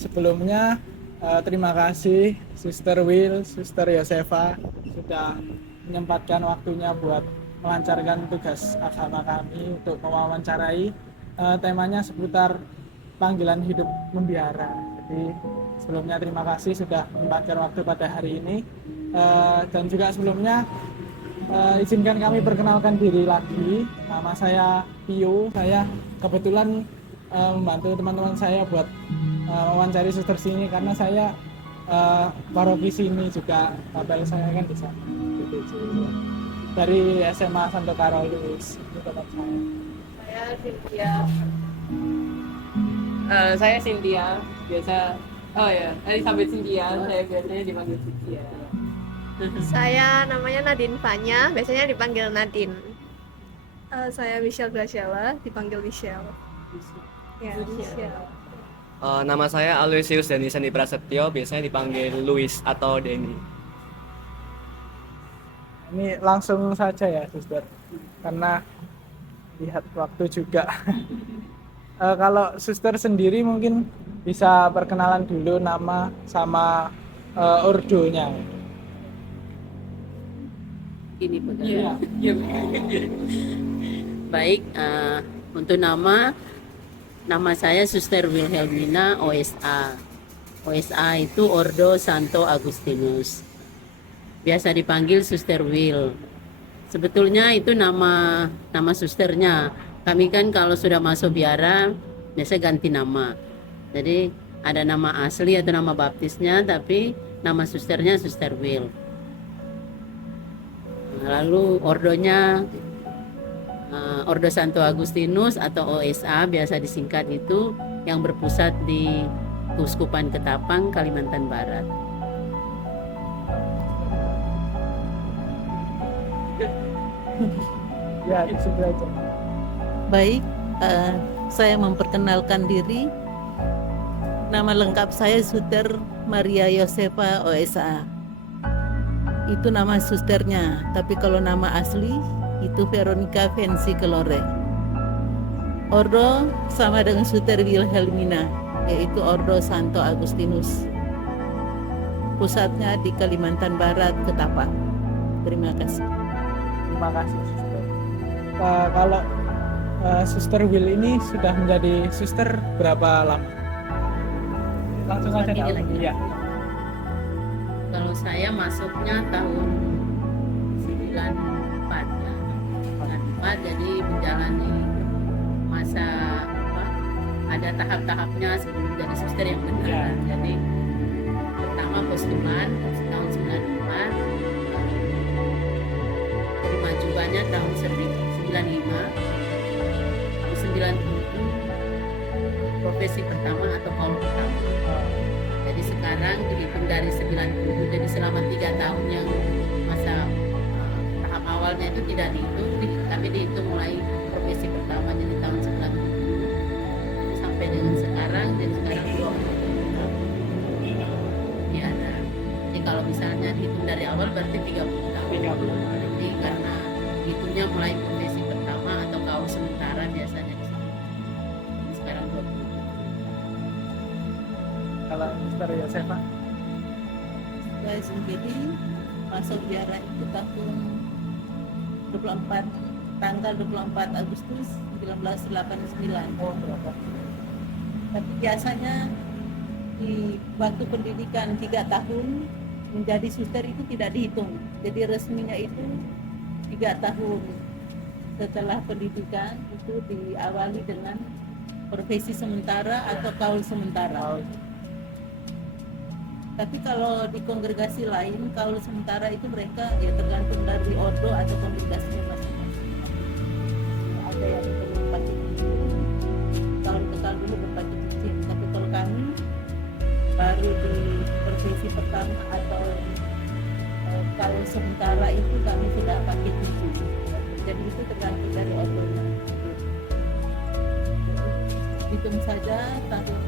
Sebelumnya terima kasih Suster Will, Suster Yosefa sudah menyempatkan waktunya buat melancarkan tugas agama kami untuk mewawancarai temanya seputar panggilan hidup membiara. Jadi sebelumnya terima kasih sudah menyempatkan waktu pada hari ini. Dan juga sebelumnya izinkan kami perkenalkan diri lagi. Nama saya Pio. Saya kebetulan membantu teman-teman saya buat mewawancari suster sini karena saya paroki sini juga, papel saya kan di sana dari SMA Santo Carolus itu tempat saya. Saya Cynthia. Saya Cynthia. Elizabeth Cynthia. Saya biasanya dipanggil Cynthia. Saya namanya Nadine Fanya, biasanya dipanggil Nadine. Saya Michelle Graciela, dipanggil Michelle. Ya, Michelle. Nama saya Aloysius Denny Prasetyo, biasanya dipanggil Louis atau Denny. Ini langsung saja ya, Suster, karena lihat waktu juga. Kalau Suster sendiri mungkin bisa perkenalan dulu nama sama ordonya. Ini Iya. baik, untuk nama saya Suster Wilhelmina OSA. OSA itu Ordo Santo Agustinus. Biasa dipanggil Suster Will. Sebetulnya itu nama susternya. Kami kan kalau sudah masuk biara biasa ganti nama. Jadi ada nama asli atau nama baptisnya, tapi nama susternya Suster Will. Lalu ordonya Ordo Santo Agustinus atau OSA, biasa disingkat itu, yang berpusat di Keuskupan Ketapang, Kalimantan Barat. Ya, di situ aja. Baik, saya memperkenalkan diri. Nama lengkap saya Suster Maria Yosefa OSA. Itu nama susternya, tapi kalau nama asli itu Veronica Vensi Kelore. Ordo sama dengan Suster Wilhelmina, yaitu Ordo Santo Agustinus. Pusatnya di Kalimantan Barat, Ketapang. Terima kasih. Terima kasih, Suster. Kalau Suster Will ini sudah menjadi suster berapa lama? Langsung aja Ini tahu. lagi. Iya. Kalau saya masuknya tahun 94 ya. 94, jadi menjalani masa ada tahap-tahapnya sebelum jadi suster yang benar. Ya. Jadi pertama postulan tahun 94, kemajuannya tahun 95, tahun 97 profesi pertama atau kaul pertama. Jadi sekarang dihitung dari 97, jadi selama 3 tahun yang masa tahap awalnya itu tidak dihitung, tapi dihitung mulai profesi pertama jadi tahun 97 sampai dengan sekarang, dan sekarang 20. Ya, jadi kalau misalnya dihitung dari awal berarti 30 tahun. 30. Jadi karena hitungnya mulai profesi pertama atau kaul sementara biasanya di sini. Jadi sekarang 20. Kalau Suster Yosefa? Saya sendiri masuk biara itu tahun 24, tanggal 24 Agustus 1989. Oh, berapa? Tapi biasanya di waktu pendidikan 3 tahun menjadi suster itu tidak dihitung. Jadi resminya itu 3 tahun. Setelah pendidikan itu diawali dengan profesi sementara atau kaul sementara. Tapi kalau di kongregasi lain, kaul sementara itu mereka ya tergantung dari ordo atau kongregasinya masing-masing. Ada yang berpacu cincin, tahun ke tahun dulu berpacu cincin. Tapi kalau kami baru di profesi pertama atau kaul sementara itu kami sudah pakai cincin. Jadi itu tergantung dari ordonya. Hitung saja tahun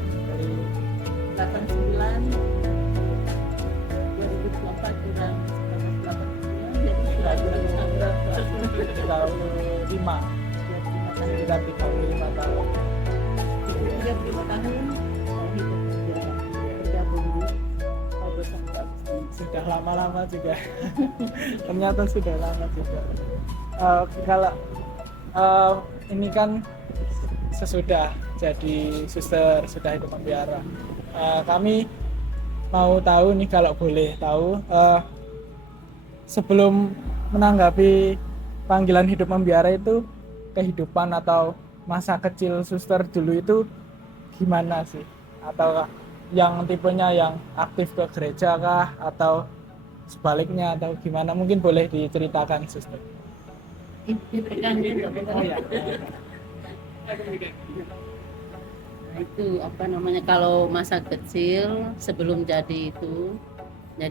89 2024 kurang 1989, jadi sudah 35. Sekitar 35 tahun. 35 tahun hidup sejarah. sudah lama-lama juga. Ternyata sudah lama juga. Kalau ini kan sesudah jadi suster, sudah hidup membiara. Kami mau tahu nih, kalau boleh tahu, sebelum menanggapi panggilan hidup membiara itu, kehidupan atau masa kecil suster dulu itu gimana sih? Atau yang tipenya yang aktif ke gereja kah, atau sebaliknya, atau gimana? Mungkin boleh diceritakan, suster. Oh ya. Itu apa namanya, kalau masa kecil sebelum jadi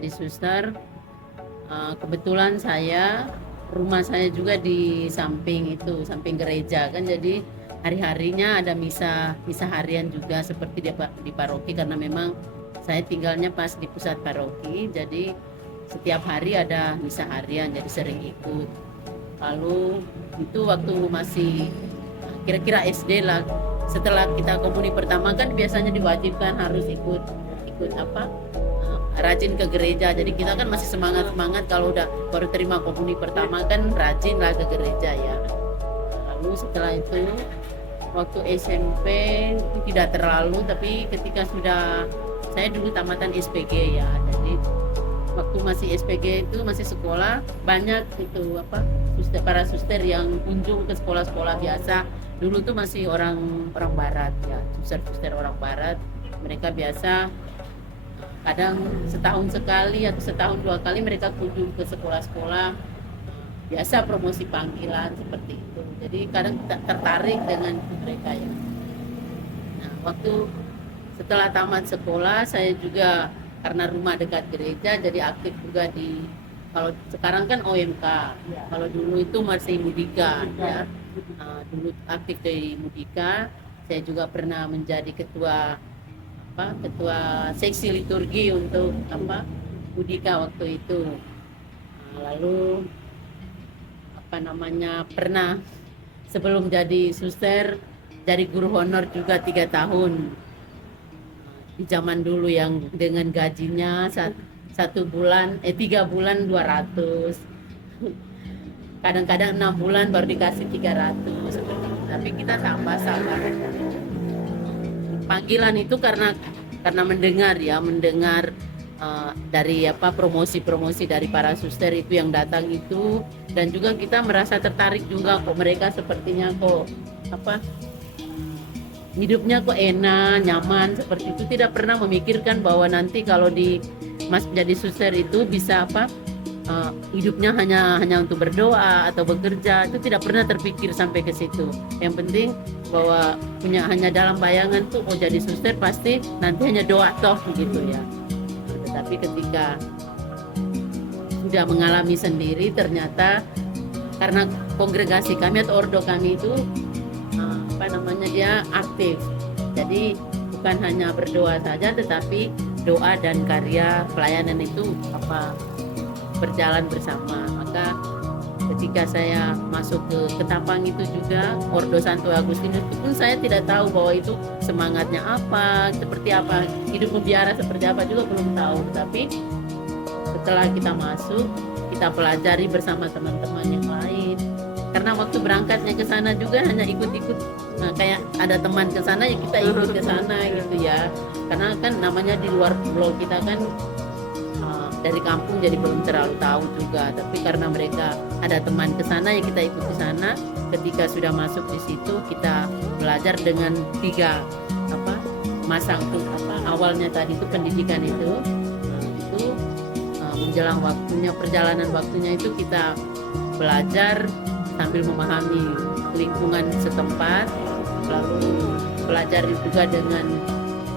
suster, kebetulan rumah saya juga di samping gereja kan, jadi hari-harinya ada misa harian juga seperti di paroki, karena memang saya tinggalnya pas di pusat paroki, jadi setiap hari ada misa harian, jadi sering ikut. Lalu itu waktu masih kira-kira SD lah, setelah kita komuni pertama kan biasanya diwajibkan harus ikut rajin ke gereja. Jadi kita kan masih semangat kalau udah baru terima komuni pertama kan rajin lah ke gereja ya. Lalu setelah itu waktu SMP tidak terlalu, tapi ketika saya dulu tamatan SPG ya, jadi waktu masih SPG itu masih sekolah, banyak itu para suster yang kunjung ke sekolah-sekolah biasa. Dulu tuh masih orang barat ya, suster orang barat. Mereka biasa kadang setahun sekali atau setahun 2 kali mereka kunjung ke sekolah-sekolah, biasa promosi panggilan seperti itu. Jadi kadang tertarik dengan mereka ya. Nah, waktu setelah tamat sekolah, saya juga karena rumah dekat gereja jadi aktif juga kalau sekarang kan OMK, kalau dulu itu masih Mudika ya. Dulu aktif di Mudika. Saya juga pernah menjadi ketua seksi liturgi untuk Mudika waktu itu. Lalu pernah sebelum jadi suster jadi guru honor juga 3 tahun. Di zaman dulu yang dengan gajinya 3 bulan 200, kadang-kadang 6 bulan baru dikasih 300 seperti itu. Tapi kita sabar. Panggilan itu karena mendengar dari promosi dari para suster itu yang datang itu, dan juga kita merasa tertarik juga kok mereka sepertinya hidupnya kok enak, nyaman seperti itu. Tidak pernah memikirkan bahwa nanti kalau jadi suster itu bisa hidupnya hanya untuk berdoa atau bekerja. Itu tidak pernah terpikir sampai ke situ. Yang penting bahwa hanya dalam bayangan tuh jadi suster pasti nanti hanya doa toh gitu ya. Tetapi ketika sudah mengalami sendiri, ternyata karena kongregasi kami atau ordo kami itu dia aktif. Jadi bukan hanya berdoa saja, tetapi doa dan karya pelayanan itu berjalan bersama. Maka ketika saya masuk ke Tampang itu juga Ordo Santo Agustinus itu pun saya tidak tahu bahwa itu semangatnya apa, seperti apa, hidup membiara seperti apa juga belum tahu. Tapi setelah kita masuk, kita pelajari bersama teman-teman yang lain. Karena waktu berangkatnya ke sana juga hanya ikut-ikut, kayak ada teman ke sana ya kita ikut ke sana gitu ya. Karena kan namanya di luar pulau kita kan dari kampung jadi belum terlalu tahu juga. Tapi karena mereka ada teman ke sana ya kita ikut ke sana. Ketika sudah masuk di situ kita belajar dengan 3 masa untuk awalnya tadi itu pendidikan itu menjelang waktunya, perjalanan waktunya itu kita belajar sambil memahami lingkungan setempat, lalu belajar juga dengan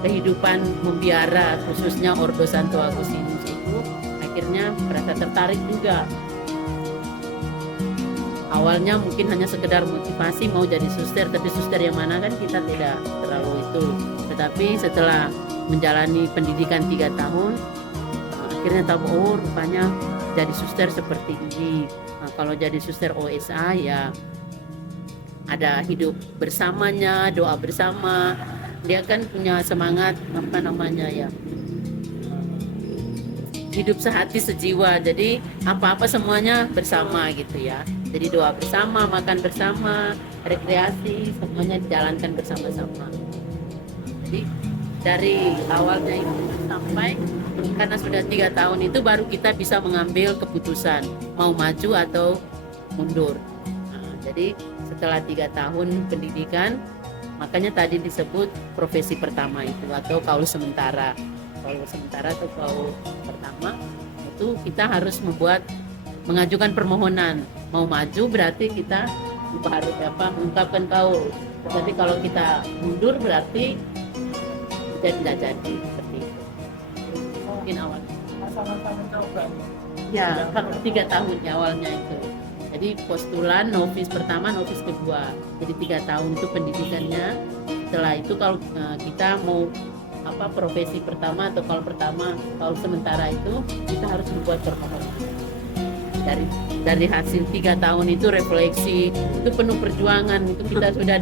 kehidupan membiara khususnya Ordo Santo Agustinus itu. Akhirnya merasa tertarik juga. Awalnya mungkin hanya sekedar motivasi mau jadi suster, tapi suster yang mana kan kita tidak terlalu itu. Tetapi setelah menjalani pendidikan 3 tahun, akhirnya tahu rupanya jadi suster seperti ini. Nah, kalau jadi suster OSA ya ada hidup bersamanya, doa bersama. Dia kan punya semangat hidup sehati sejiwa. Jadi apa-apa semuanya bersama gitu ya. Jadi doa bersama, makan bersama, rekreasi, semuanya dijalankan bersama-sama. Jadi dari awalnya itu sampai karena sudah 3 tahun itu baru kita bisa mengambil keputusan mau maju atau mundur. Nah, jadi setelah 3 tahun pendidikan, makanya tadi disebut profesi pertama itu atau kaul sementara. Kaul sementara atau kaul pertama itu kita harus mengajukan permohonan mau maju, berarti kita harus mengungkapkan kaul. Tapi kalau kita mundur berarti kita tidak jadi seperti itu. Mungkin awal. Masa-masa mencoba. Ya, 3 tahun ya awalnya itu. Jadi postulan novis pertama, novis kedua. Jadi 3 tahun itu pendidikannya. Setelah itu kalau kita mau profesi pertama atau kalau sementara itu kita harus membuat permohonan. Dari hasil 3 tahun itu refleksi, itu penuh perjuangan. Itu kita sudah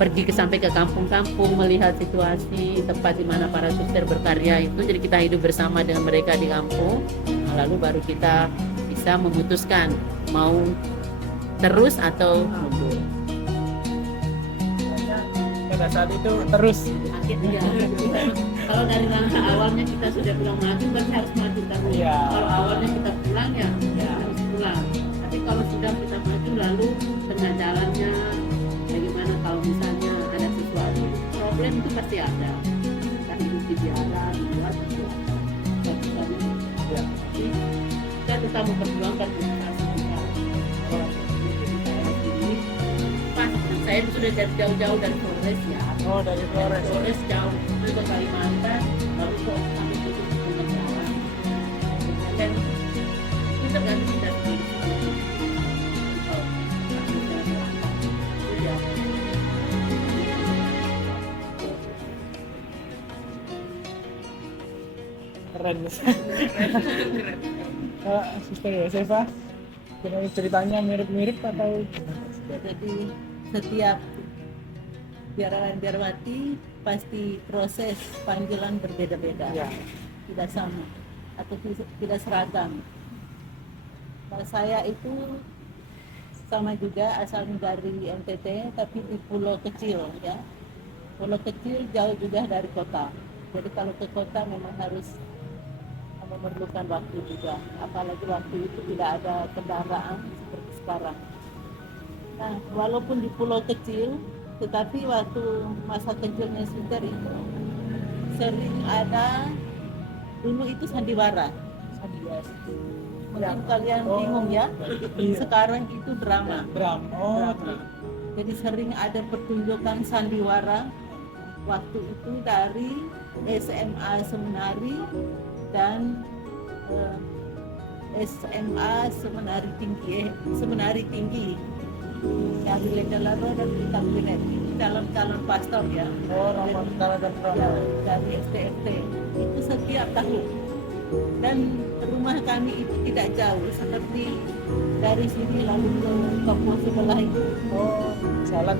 pergi sampai ke kampung-kampung melihat situasi tempat di mana para suster berkarya itu. Jadi kita hidup bersama dengan mereka di kampung. Lalu baru kita bisa memutuskan mau terus atau mundur. Pada saat itu terus. Akhirnya kalau dari langkah awalnya kita sudah bilang maju, berarti harus maju terus. Iya. Kalau awalnya kita pulang ya harus pulang. Tapi kalau sudah kita maju lalu tengah jalannya bagaimana kalau misalnya ada sesuatu problem itu pasti ada. Kita hidup di biara, di luar itu ada. Ya. Jadi kita tetap memperjuangkan demokrasi kita. Pas saya sudah dari jauh-jauh dari Flores ya. Oh, dari Flores. Flores jauh itu ke Kalimantan, lalu kok sampai ke negara. Dan itu tergantung kita sendiri. Keren. Suster Yosefa, gimana ceritanya, mirip-mirip atau gimana? Jadi setiap biarawan-biarawati pasti proses panggilan berbeda-beda, Ya. tidak sama atau tidak seragam. Nah, saya itu sama juga asalnya dari NTT tapi di pulau kecil ya. Pulau kecil jauh juga dari kota. Jadi kalau ke kota memang harus memerlukan waktu juga. Apalagi waktu itu tidak ada kendaraan seperti sekarang. Nah, walaupun di pulau kecil, tetapi waktu masa kecilnya suster itu sering ada, dulu itu sandiwara. Mungkin kalian bingung ya, sekarang itu drama. Oh, Drama. Jadi sering ada pertunjukan sandiwara waktu itu dari SMA Seminari dan SMA Seminari Tinggi dari Ledelaro dan Kabinet calon pastor ya. oh, nomor Ya, dari STFT itu setiap tahun, dan rumah kami itu tidak jauh seperti dari sini lalu ke kampung sebelah itu. Oh, jalan.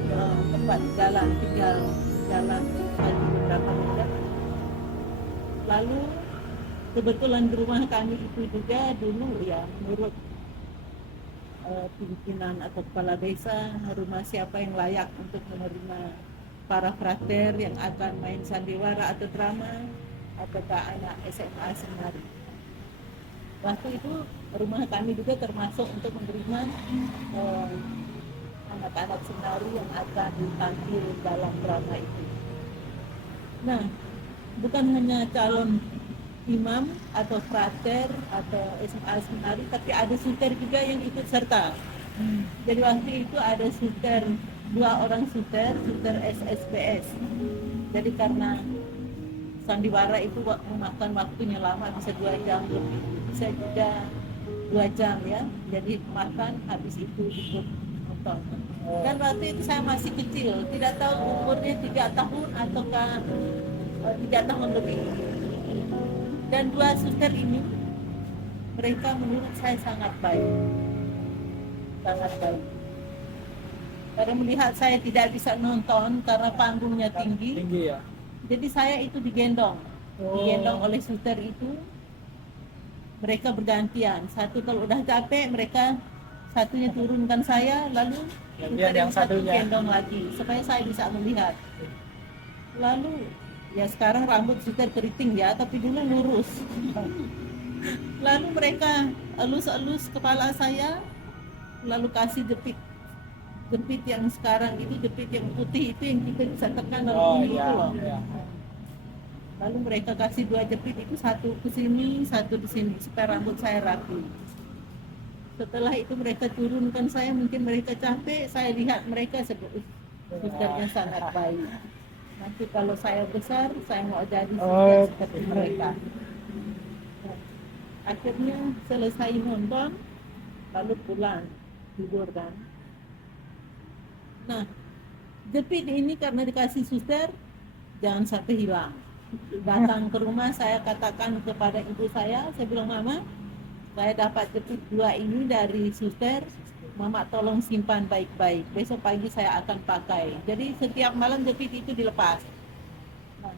Tempat jalan, tinggal jalan beberapa meter. Lalu kebetulan di rumah kami itu juga dulu ya menurut pimpinan atau kepala desa, rumah siapa yang layak untuk menerima para frater yang akan main sandiwara atau drama ataukah anak SMA Seminari. Waktu itu rumah kami juga termasuk untuk menerima anak-anak seminari yang akan tampil dalam drama itu. Nah, bukan hanya calon imam atau frater atau SMA seminari, tapi ada suster juga yang ikut serta. Jadi waktu itu ada suster, 2 orang suster SSBS. Jadi karena sandiwara itu memakan waktunya lama, bisa 2 jam lebih, bisa juga 2 jam ya. Jadi makan habis itu ikut nonton. Dan waktu itu saya masih kecil, tidak tahu umurnya 3 tahun ataukah 3 tahun lebih. Dan 2 suster ini, mereka menurut saya sangat baik. Sangat baik. Karena melihat saya tidak bisa nonton karena panggungnya tinggi, Tinggi ya. jadi saya itu digendong digendong oleh suster itu. Mereka bergantian. Satu kalau udah capek, mereka satunya turunkan saya, lalu Gantian suster yang satu satunya. gendong lagi supaya saya bisa melihat. Lalu ya sekarang rambut suster keriting ya, tapi dulu lurus. Lalu mereka elus-elus kepala saya, lalu kasih jepit. Jepit yang sekarang itu, jepit yang putih itu yang kita bisa tekan lalu Oh bunyi iya. itu loh. Iya. Lalu mereka kasih 2 jepit itu, satu ke sini, satu di sini supaya rambut saya rapi. Setelah itu mereka turunkan saya, mungkin mereka capek, saya lihat mereka susternya sangat baik. Nanti kalau saya besar, saya mau jadi suster seperti mereka. Akhirnya selesai nonton, lalu pulang, tidur kan. Nah, jepit ini karena dikasih suster, jangan sampai hilang. Datang ke rumah, saya katakan kepada ibu saya bilang, Mama, saya dapat jepit 2 ini dari suster, Mama tolong simpan baik-baik, besok pagi saya akan pakai. Jadi setiap malam jepit itu dilepas. Nah,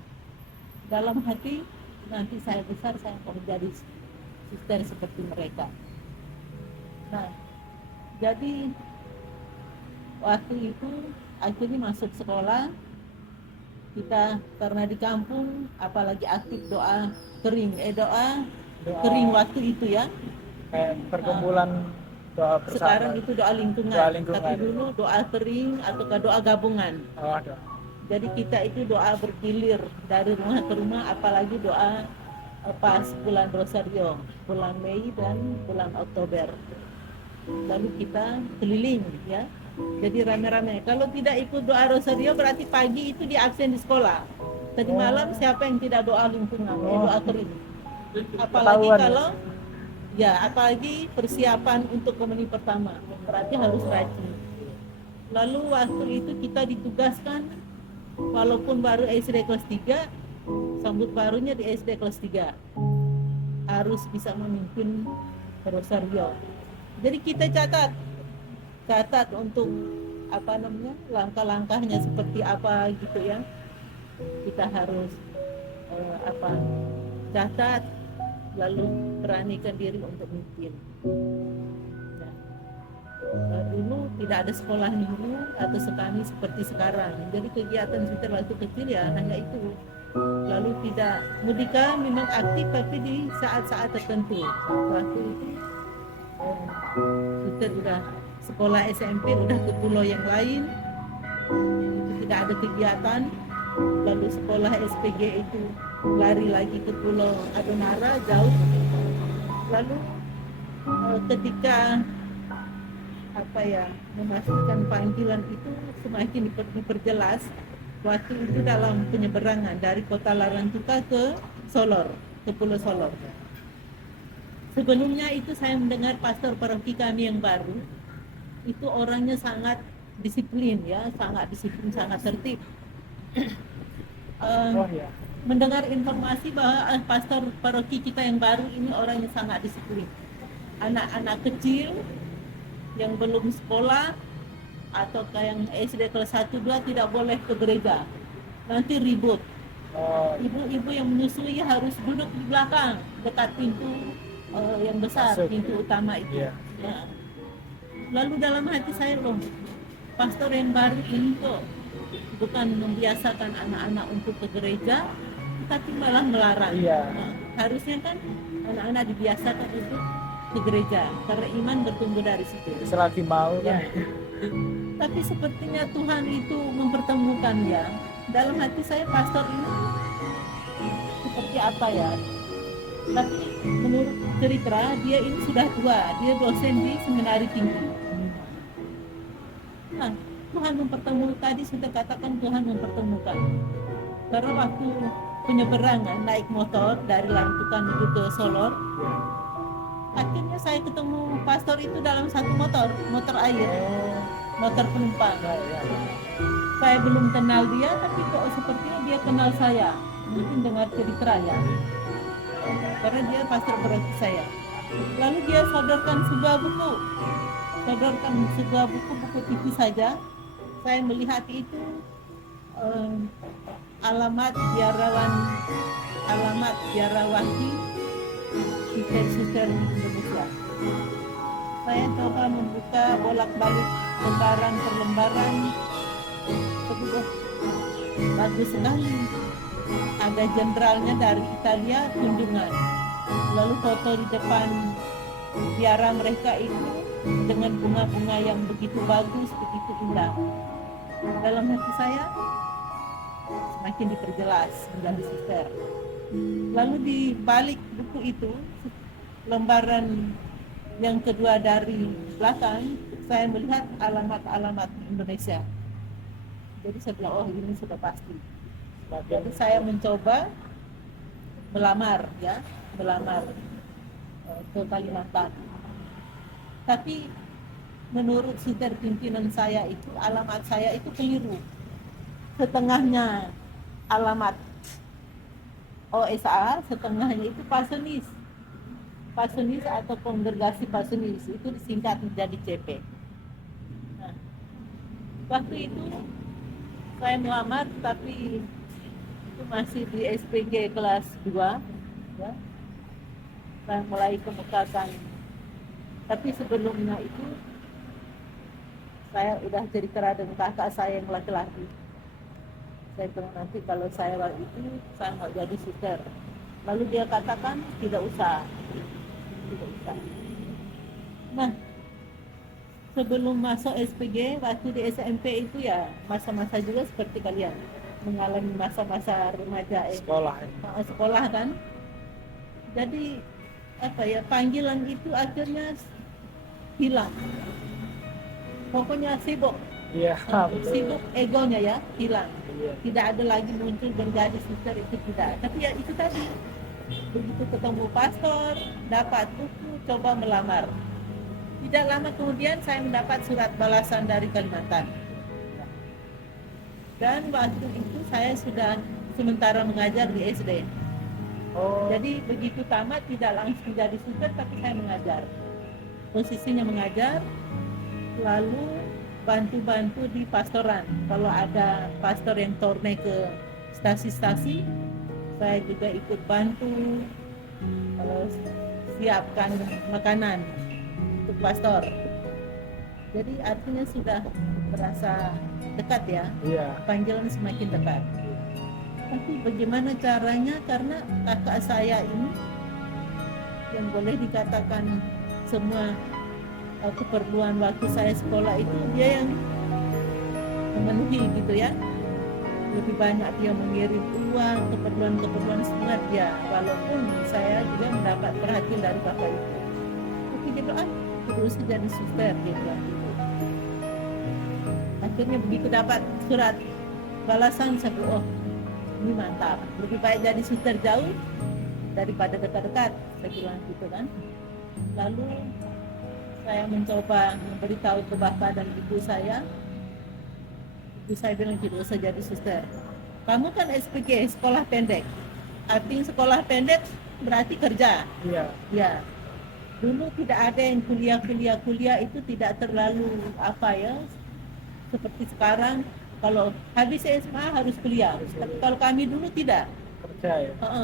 dalam hati, nanti saya besar, saya akan menjadi suster seperti mereka. Nah, jadi waktu itu akhirnya masuk sekolah. Kita karena di kampung apalagi aktif doa kering, doa kering waktu itu ya. Kayak perkumpulan doa bersama. Sekarang itu doa lingkungan, Doa lingkungan. tapi dulu doa kering atau doa gabungan. Oh, doa. Jadi kita itu doa bergilir dari rumah ke rumah, apalagi doa pas bulan Rosario, bulan Mei dan bulan Oktober. Lalu kita keliling ya. Jadi rame-rame. Kalau tidak ikut doa Rosario berarti pagi itu di absen di sekolah. Tadi malam siapa yang tidak doa lingkungan, doa kering. Apalagi Ketahuan. kalau ya apalagi persiapan untuk komuni pertama, berarti harus rajin. Lalu waktu itu kita ditugaskan, walaupun baru SD kelas 3, sambut barunya di SD kelas 3 harus bisa memimpin Rosario. Jadi kita catat untuk apa namanya, langkah-langkahnya seperti apa gitu ya. Kita harus catat, lalu beranikan diri untuk memimpin. Nah, dulu tidak ada sekolah minggu atau sekami seperti sekarang. Jadi kegiatan suster waktu kecil ya hanya itu. Lalu tidak, Mudika memang aktif tapi di saat-saat tertentu. Waktu itu suster udah sekolah SMP, udah ke pulau yang lain, itu tidak ada kegiatan. Lalu sekolah SPG itu lari lagi ke pulau Adonara jauh. Lalu ketika memastikan panggilan itu semakin diperjelas waktu itu dalam penyeberangan dari kota Larantuka ke Solor, ke Pulau Solor. Sebelumnya itu saya mendengar pastor paroki kami yang baru itu orangnya sangat disiplin ya, sangat disiplin, sangat tertib. Oh iya. Mendengar informasi bahwa pastor paroki kita yang baru ini orangnya sangat disiplin. Anak-anak kecil yang belum sekolah atau yang SD kelas 1-2 tidak boleh ke gereja, nanti ribut. Oh, Ibu-ibu yang menyusui harus duduk di belakang dekat pintu yang besar, Masuk. pintu utama itu. Iya. Nah, lalu dalam hati saya, loh, pastor yang baru ini kok bukan membiasakan anak-anak untuk ke gereja, tapi malah melarang. Iya. Nah, harusnya kan anak-anak dibiasakan untuk ke gereja karena iman bertumbuh dari situ. selagi mau Ya. kan. Tapi sepertinya Tuhan itu mempertemukan ya. Dalam hati saya pastor ini seperti apa ya? Tapi menurut cerita dia ini sudah tua, dia dosen di seminari tinggi. Nah, Tuhan mempertemukan, tadi sudah katakan Tuhan mempertemukan. Karena waktu penyeberangan naik motor dari Lantuka menuju ke Solor, akhirnya saya ketemu pastor itu dalam satu motor air, motor penumpang. Saya belum kenal dia, tapi kok sepertinya dia kenal saya. Mungkin dengar cerita ya, karena dia pastor paroki saya. Lalu dia sodorkan sebuah buku tipis saja. Saya melihat itu, eh, alamat biarawati suster-suster Indonesia. Saya coba membuka bolak-balik lembaran per lembaran. Aduh, bagus sekali. Ada jenderalnya dari Italia kunjungan. Lalu foto di depan biara mereka itu dengan bunga-bunga yang begitu bagus, begitu indah. Dalam hati saya semakin diperjelas menjadi suster. Lalu di balik buku itu, lembaran yang kedua dari belakang, saya melihat alamat-alamat Indonesia. Jadi saya bilang, oh ini sudah pasti. Jadi saya mencoba melamar ke Kalimantan. Tapi menurut suster pimpinan saya itu, alamat saya itu keliru. Setengahnya alamat OSA, setengahnya itu Pasenis. Pasenis atau kongregasi Pasenis itu disingkat menjadi CP. Nah, waktu itu saya melamar, tapi itu masih di SPG kelas 2 ya. Saya mulai kemukakan. Tapi sebelumnya itu saya udah jadi kera dengan kakak saya yang laki-laki. Saya bilang nanti kalau saya waktu itu saya mau jadi suster. Lalu dia katakan tidak usah. Nah, sebelum masuk SPG, waktu di SMP itu ya masa-masa juga seperti kalian, mengalami masa-masa remaja sekolah kan. Jadi panggilan itu akhirnya hilang. Pokoknya sibuk egonya ya hilang. Tidak ada lagi muncul menjadi suster, itu tidak. Tapi ya itu tadi, begitu ketemu pastor, dapat buku, coba melamar. Tidak lama kemudian saya mendapat surat balasan dari Kalimantan. Dan waktu itu saya sudah sementara mengajar di SD. Jadi begitu tamat tidak langsung jadi suster, tapi saya mengajar. Posisinya mengajar, lalu bantu-bantu di pastoran. Kalau ada pastor yang tourne ke stasi-stasi, saya juga ikut bantu siapkan makanan untuk pastor. Jadi artinya sudah merasa dekat ya, panggilan semakin dekat. Tapi bagaimana caranya, karena kakak saya ini yang boleh dikatakan semua keperluan waktu saya sekolah itu dia yang memenuhi gitu ya. Lebih banyak dia mengirim uang, keperluan semua dia, walaupun saya juga mendapat perhatian dari bapak itu. Tapi dia bilang, terus jadi suster, dia bilang gitu. Akhirnya begitu dapat surat balasan, saya bilang, oh ini mantap, lebih baik jadi suster jauh daripada dekat-dekat, saya bilang gitu kan. Lalu saya mencoba memberitahu ke bapak dan ibu saya. Ibu saya bilang tidak usah jadi suster. Kamu kan SPG, sekolah pendek. Artinya sekolah pendek berarti kerja. Ya. Dulu tidak ada yang kuliah itu tidak terlalu seperti sekarang. Kalau habis SMA harus kuliah. Tapi kalau kami dulu tidak.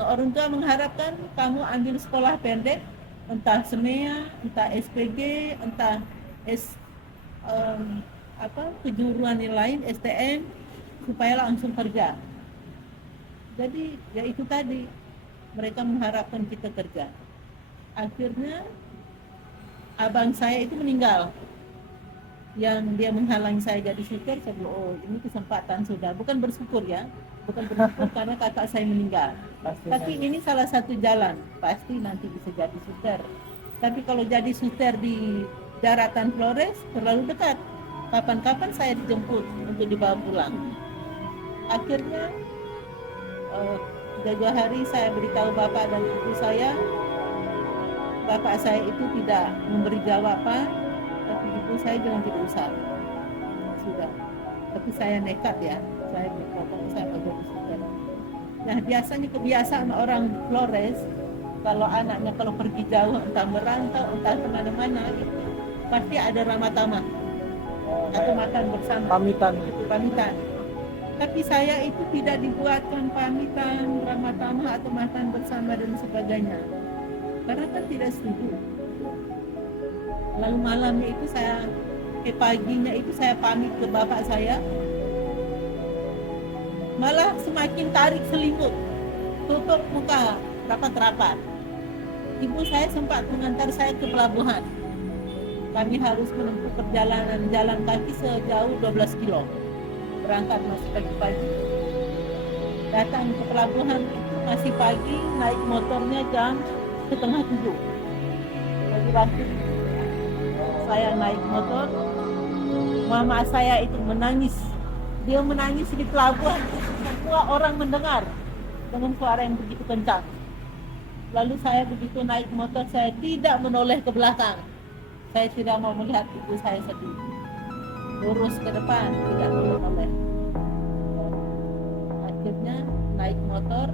Orang tua mengharapkan kamu ambil sekolah pendek, entah SMEA, entah SPG, entah kejuruan yang lain, STM, supaya langsung kerja. Jadi ya itu tadi, mereka mengharapkan kita kerja. Akhirnya abang saya itu meninggal, yang dia menghalangi saya jadi suster. Saya bilang, oh ini kesempatan sudah, bukan bersyukur karena kakak saya meninggal. Tapi ini salah satu jalan, pasti nanti bisa jadi suster. Tapi kalau jadi suster di daratan Flores terlalu dekat, kapan-kapan saya dijemput untuk dibawa pulang. Akhirnya 2 hari saya beritahu bapak dan ibu saya. Bapak saya itu tidak memberi jawaban, tapi ibu saya bilang tidak usah, sudah. Tapi saya nekat ya, saya berpotong, saya mau jadi suster. Nah biasanya kebiasaan orang Flores, kalau anaknya kalau pergi jauh, entah merantau, entah kemana-mana, itu pasti ada ramah tamah atau makan bersama. Pamitan. Tapi saya itu tidak dibuatkan pamitan, ramah tamah atau makan bersama dan sebagainya. Karena kan tidak setuju. Lalu malamnya itu paginya itu saya pamit ke bapak saya. Malah semakin tarik selimut, tutup muka rapat-rapat. Ibu saya sempat mengantar saya ke pelabuhan. Kami harus menempuh perjalanan jalan kaki sejauh 12 kilo. Berangkat masih pagi-pagi. Datang ke pelabuhan itu masih pagi, naik motornya jam setengah 7. Jadi waktu saya naik motor, mama saya itu menangis. Dia menangis di pelabuhan. Semua orang mendengar dengan suara yang begitu kencang. Lalu saya begitu naik motor, saya tidak menoleh ke belakang. Saya tidak mau melihat ibu saya sedih. Lurus ke depan, tidak menoleh. Akhirnya naik motor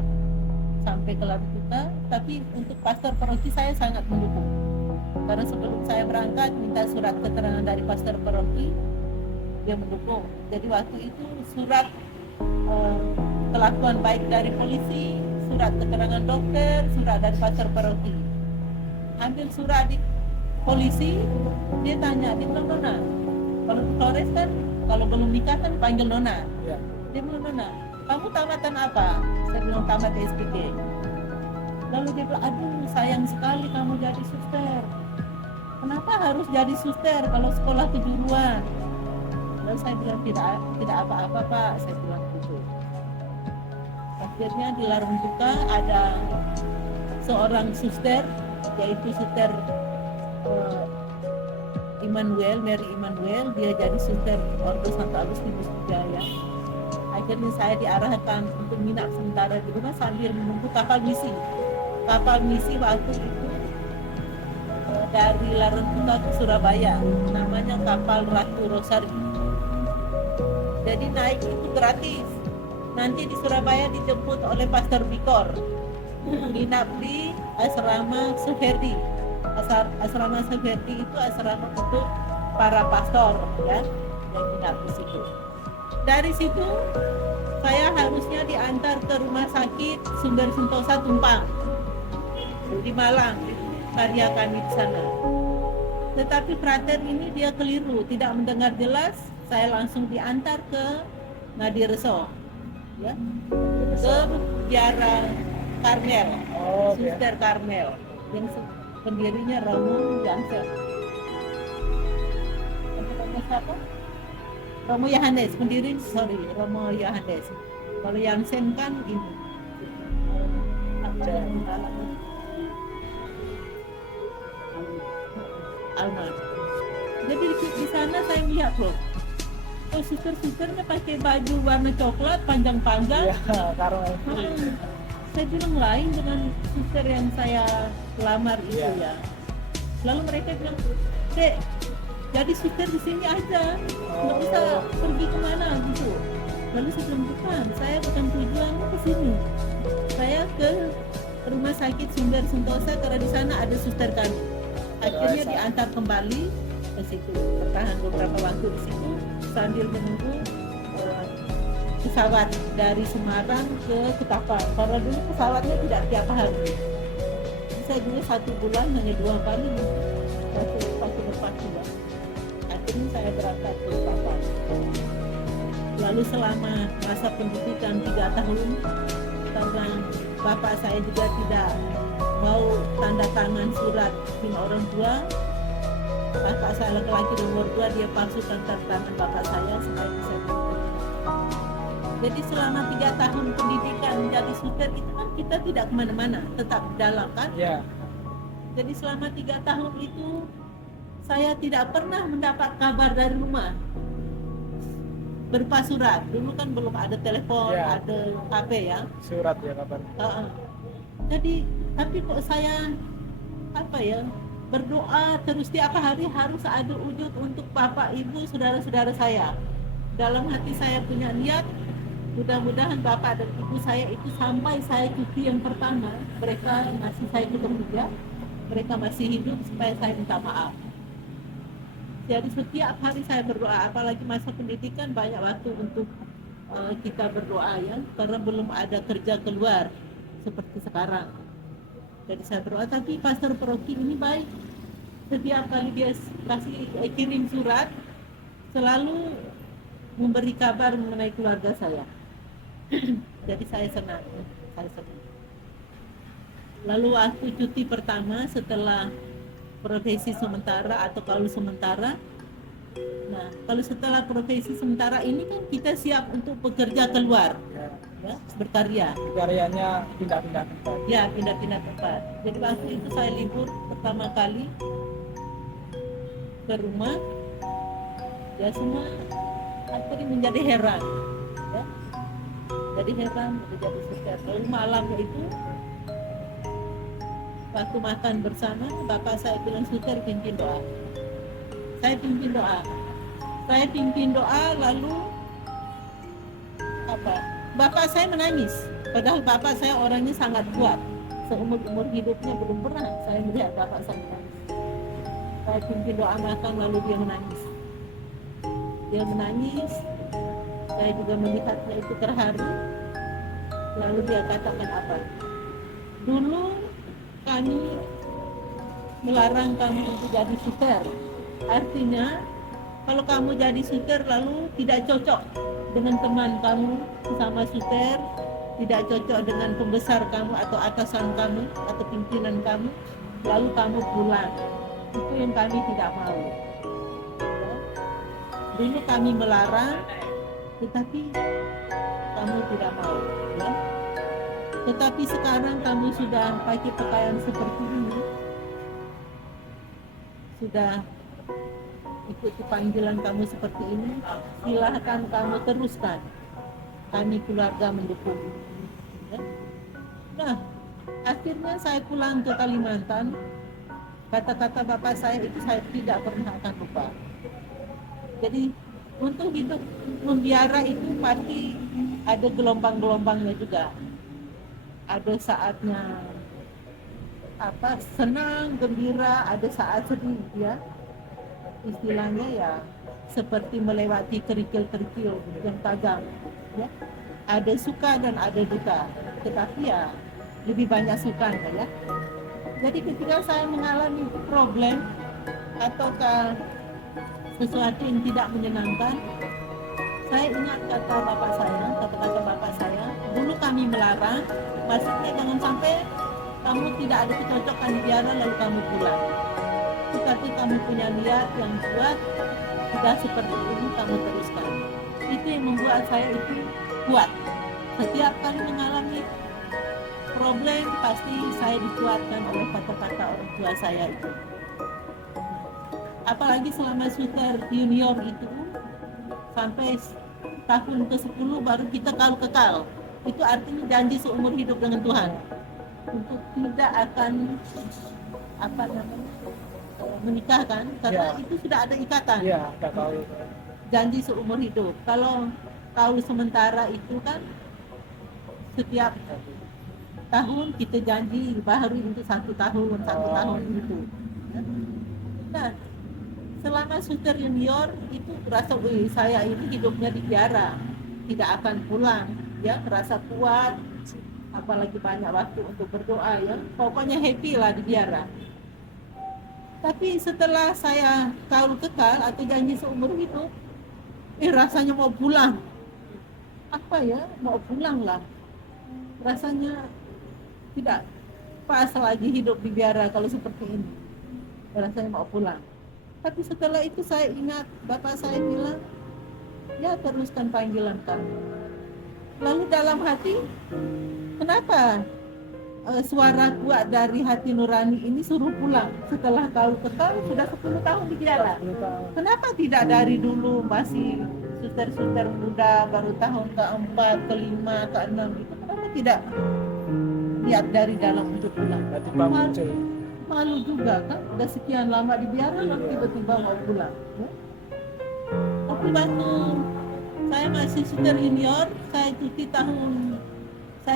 sampai ke Labutuka, tapi untuk pastor paroki saya sangat mendukung. Karena sebelum saya berangkat minta surat keterangan dari pastor paroki, dia mendukung. Jadi waktu itu surat kelakuan baik dari polisi, surat keterangan dokter, surat dari pastor paroki. Ambil surat di polisi, dia tanya, dia bilang Nona. Kalau di Flores kan, kalau belum nikah kan panggil Nona. Ya. Dia bilang Nona, kamu tamatan apa? Saya bilang tamat SPG. Lalu dia bilang, aduh sayang sekali kamu jadi suster. Kenapa harus jadi suster kalau sekolah kejuruan? Lalu saya bilang tidak apa-apa Pak, saya bilang gitu. Akhirnya di Larumtuka ada seorang suster, yaitu suster Mary Immanuel, dia jadi suster Ordo Santo Agustinus Jaya. Akhirnya saya diarahkan untuk nginap sementara di rumah sambil menunggu kapal misi. Kapal misi waktu itu dari Larumtuka ke Surabaya, namanya kapal Ratu Rosari. Jadi naik itu gratis. Nanti di Surabaya dijemput oleh Pastor Bikor, nginap di asrama Suherdi. Asrama Suherdi itu asrama untuk para pastor, ya, yang nginap di situ. Dari situ saya harusnya diantar ke rumah sakit Sumber Sentosa Tumpang di Malang, karya kami di sana. Tetapi frater ini dia keliru, tidak mendengar jelas. Saya langsung diantar ke Ngadireso, ya, ke Biara Karmel, Suster Karmel, yang pendirinya Romo Jansen. Siapa? Romo Yohanes, Romo Yohanes. Kalau Jansen kan ini. Alma. Jadi di sana saya melihat loh, suster-susternya pakai baju warna coklat panjang-panjang. Ya, karena Saya bilang lain dengan suster yang saya lamar itu, ya. Lalu mereka bilang, Dek, jadi suster di sini aja, nggak usah pergi kemana gitu. Lalu saya bilang, bukan, saya bukan tujuannya ke sini. Saya ke rumah sakit Sumber Sentosa karena di sana ada suster kami. Akhirnya diantar kembali ke situ, bertahan beberapa waktu di situ sambil menunggu pesawat dari Semarang ke Ketapang. Karena dulu pesawatnya tidak tiap hari. Saya dulu 1 bulan hanya 2 kali satu lepas juga. Akhirnya saya berangkat ke Ketapang. Lalu selama masa pendidikan 3 tahun, karena bapak saya juga tidak mau tanda tangan surat punya orang tua, kakak saya laki-laki nomor 2 dia palsukan tanda tangan bapak saya supaya bisa berhenti. Jadi selama 3 tahun pendidikan menjadi suster itu kan kita tidak kemana-mana, tetap di dalam kan. ya. Jadi selama 3 tahun itu saya tidak pernah mendapat kabar dari rumah berupa surat. Dulu kan belum ada telepon, Ya. ada HP ya. Surat ya kabar. Jadi tapi kok saya berdoa terus tiap hari harus ada wujud untuk bapak, ibu, saudara-saudara saya. Dalam hati saya punya niat, mudah-mudahan bapak dan ibu saya itu sampai saya cuti yang pertama, mereka masih saya bekerja, mereka masih hidup supaya saya minta maaf. Jadi setiap hari saya berdoa, apalagi masa pendidikan banyak waktu untuk kita berdoa ya, karena belum ada kerja keluar seperti sekarang. Jadi saya berdoa, tapi Pastor Proki ini baik. Setiap kali dia kirim surat, selalu memberi kabar mengenai keluarga saya. Jadi saya senang. Lalu waktu cuti pertama setelah profesi sementara atau kalau sementara, nah kalau setelah profesi sementara ini kan kita siap untuk bekerja keluar, ya, berkarya. Karyanya pindah-pindah tempat. Ya, pindah-pindah tempat. Jadi waktu itu saya libur pertama kali ke rumah, ya semua akhirnya menjadi heran, ya. Jadi heran, menjadi suster. Lalu malam itu waktu makan bersama, bapak saya bilang, suster pimpin doa. Saya pimpin doa, lalu bapak saya menangis. Padahal bapak saya orangnya sangat kuat. Seumur hidupnya belum pernah saya melihat bapak saya menangis. Saya pimpin doa makan, lalu dia menangis. Saya juga melihatnya itu terharu. Lalu dia katakan apa? Dulu kami melarang kamu untuk jadi suster. Artinya kalau kamu jadi suster lalu tidak cocok dengan teman kamu sama suster, tidak cocok dengan pembesar kamu atau atasan kamu atau pimpinan kamu, lalu kamu pulang. Itu yang kami tidak mau. Dulu kami melarang, tetapi kamu tidak mau, ya. Tetapi sekarang kamu sudah pakai pakaian seperti ini, sudah ikuti panggilan kamu seperti ini, silahkan kamu teruskan. Kami keluarga mendukung. Ya. Nah, akhirnya saya pulang ke Kalimantan. Kata-kata bapak saya itu saya tidak pernah akan lupa. Jadi untuk hidup membiara itu pasti ada gelombang-gelombangnya juga. Ada saatnya senang, gembira, ada saat sedih, ya. Istilahnya ya seperti melewati kerikil-kerikil yang tajam, ya. Ada suka dan ada duka, tetapi ya lebih banyak sukanya, ya. Jadi ketika saya mengalami problem ataukah sesuatu yang tidak menyenangkan, saya ingat kata-kata bapak saya, dulu kami melarang, maksudnya jangan sampai kamu tidak ada kecocokan di biara lalu kamu pulang. Tetapi kamu punya niat yang kuat, sudah seperti ini kamu teruskan. Itu yang membuat saya itu kuat. Setiap kali mengalami problem, pasti saya dikuatkan oleh kata-kata orang tua saya itu. Apalagi selama suster junior itu, sampai tahun ke-10 baru kita kalau kekal. Itu artinya janji seumur hidup dengan Tuhan. Untuk tidak akan menikahkan, karena itu sudah ada ikatan. Iya, nggak tahu. Janji seumur hidup. Kalau kaul sementara itu kan setiap tahun kita janji baru untuk satu tahun itu. Nah, selama suster junior itu rasa saya ini hidupnya di biara, tidak akan pulang, ya, rasa kuat, apalagi banyak waktu untuk berdoa, ya, pokoknya happy lah di biara. Tapi setelah saya kaul kekal atau janji seumur hidup, rasanya mau pulang. Mau pulang lah. Rasanya tidak pas lagi hidup di biara kalau seperti ini. Rasanya mau pulang. Tapi setelah itu saya ingat bapak saya bilang, ya teruskan panggilan kamu. Lalu dalam hati, kenapa suara kuat dari hati nurani ini suruh pulang setelah kaul kekal sudah 10 tahun di biara? Kenapa tidak dari dulu masih suster-suster muda baru tahun ke-4, ke-5, ke-6 itu? Kenapa tidak lihat dari dalam untuk pulang? Malu juga kan, udah sekian lama di biara lalu tiba-tiba mau pulang, ya? Tapi waktu saya masih suster junior, saya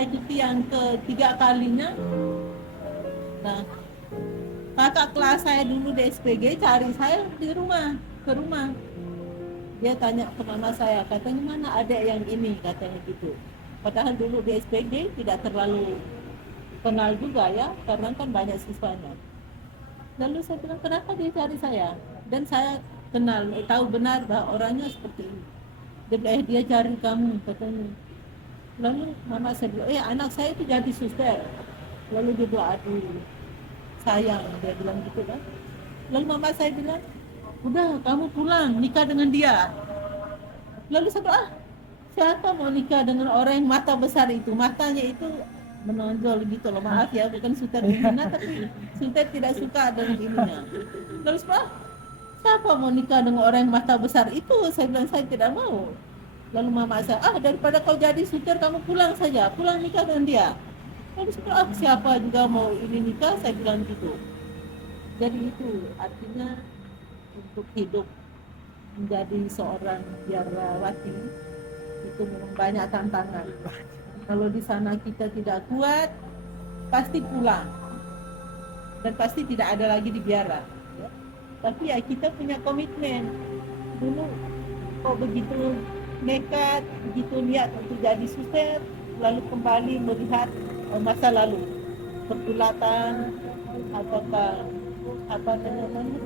cuti yang ketiga kalinya. Nah, kakak kelas saya dulu di SPG cari saya ke rumah. Dia tanya ke mama saya, katanya mana adik yang ini, katanya gitu. Padahal dulu di SPG tidak terlalu kenal juga ya, karena kan banyak siswanya. Lalu saya bilang, kenapa dia cari saya? Dan saya kenal, tahu benar bahwa orangnya seperti ini. Dia bilang, dia cari kamu, katanya. Lalu mama saya bilang, anak saya itu jadi suster. Lalu dia bilang, aduh, sayang, dia bilang gitu kan. Lalu mama saya bilang, udah kamu pulang, nikah dengan dia. Lalu saya bilang, siapa mau nikah dengan orang yang mata besar itu? Matanya itu menonjol gitu loh, maaf ya, bukan suster Dina, tapi suster tidak suka dengan ininya. Lalu saya bilang, siapa mau nikah dengan orang yang mata besar itu? Saya bilang, saya tidak mau. Lalu mama saya, daripada kau jadi suster, kamu pulang saja, pulang nikah dengan dia. Lalu saya bilang, siapa juga mau ini nikah? Saya bilang gitu. Jadi itu artinya untuk hidup menjadi seorang biarawati itu memang banyak tantangan. Kalau di sana kita tidak kuat, pasti pulang dan pasti tidak ada lagi di biara. Ya. Tapi ya kita punya komitmen. Dulu kok begitu nekat, begitu niat untuk jadi suster, lalu kembali melihat masa lalu, pergulatan ataukah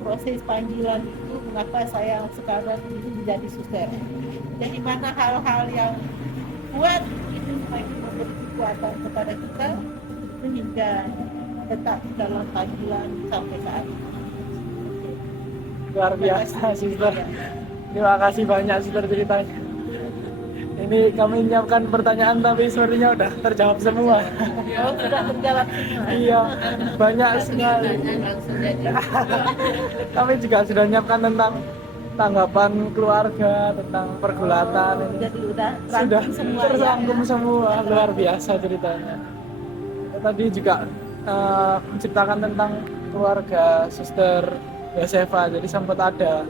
proses panggilan itu, mengapa saya sekarang ini menjadi suster. Jadi mana hal-hal yang kuat itu semakin memberi kekuatan kepada kita sehingga tetap dalam panggilan sampai saat ini. Luar biasa, Sister. Terima kasih banyak, Sister, ceritanya. Ini kami menyiapkan pertanyaan tapi sebenarnya udah terjawab semua. Oh, sudah terjawab semua. Iya, banyak sekali. Langsung jadi. Kami juga sudah menyiapkan tentang tanggapan keluarga, tentang pergulatan. Ini Jadi udah sudah rangkum semua terangkum ya. semua, luar biasa ceritanya. Tadi juga menceritakan tentang keluarga Suster Yosefa, jadi sempat ada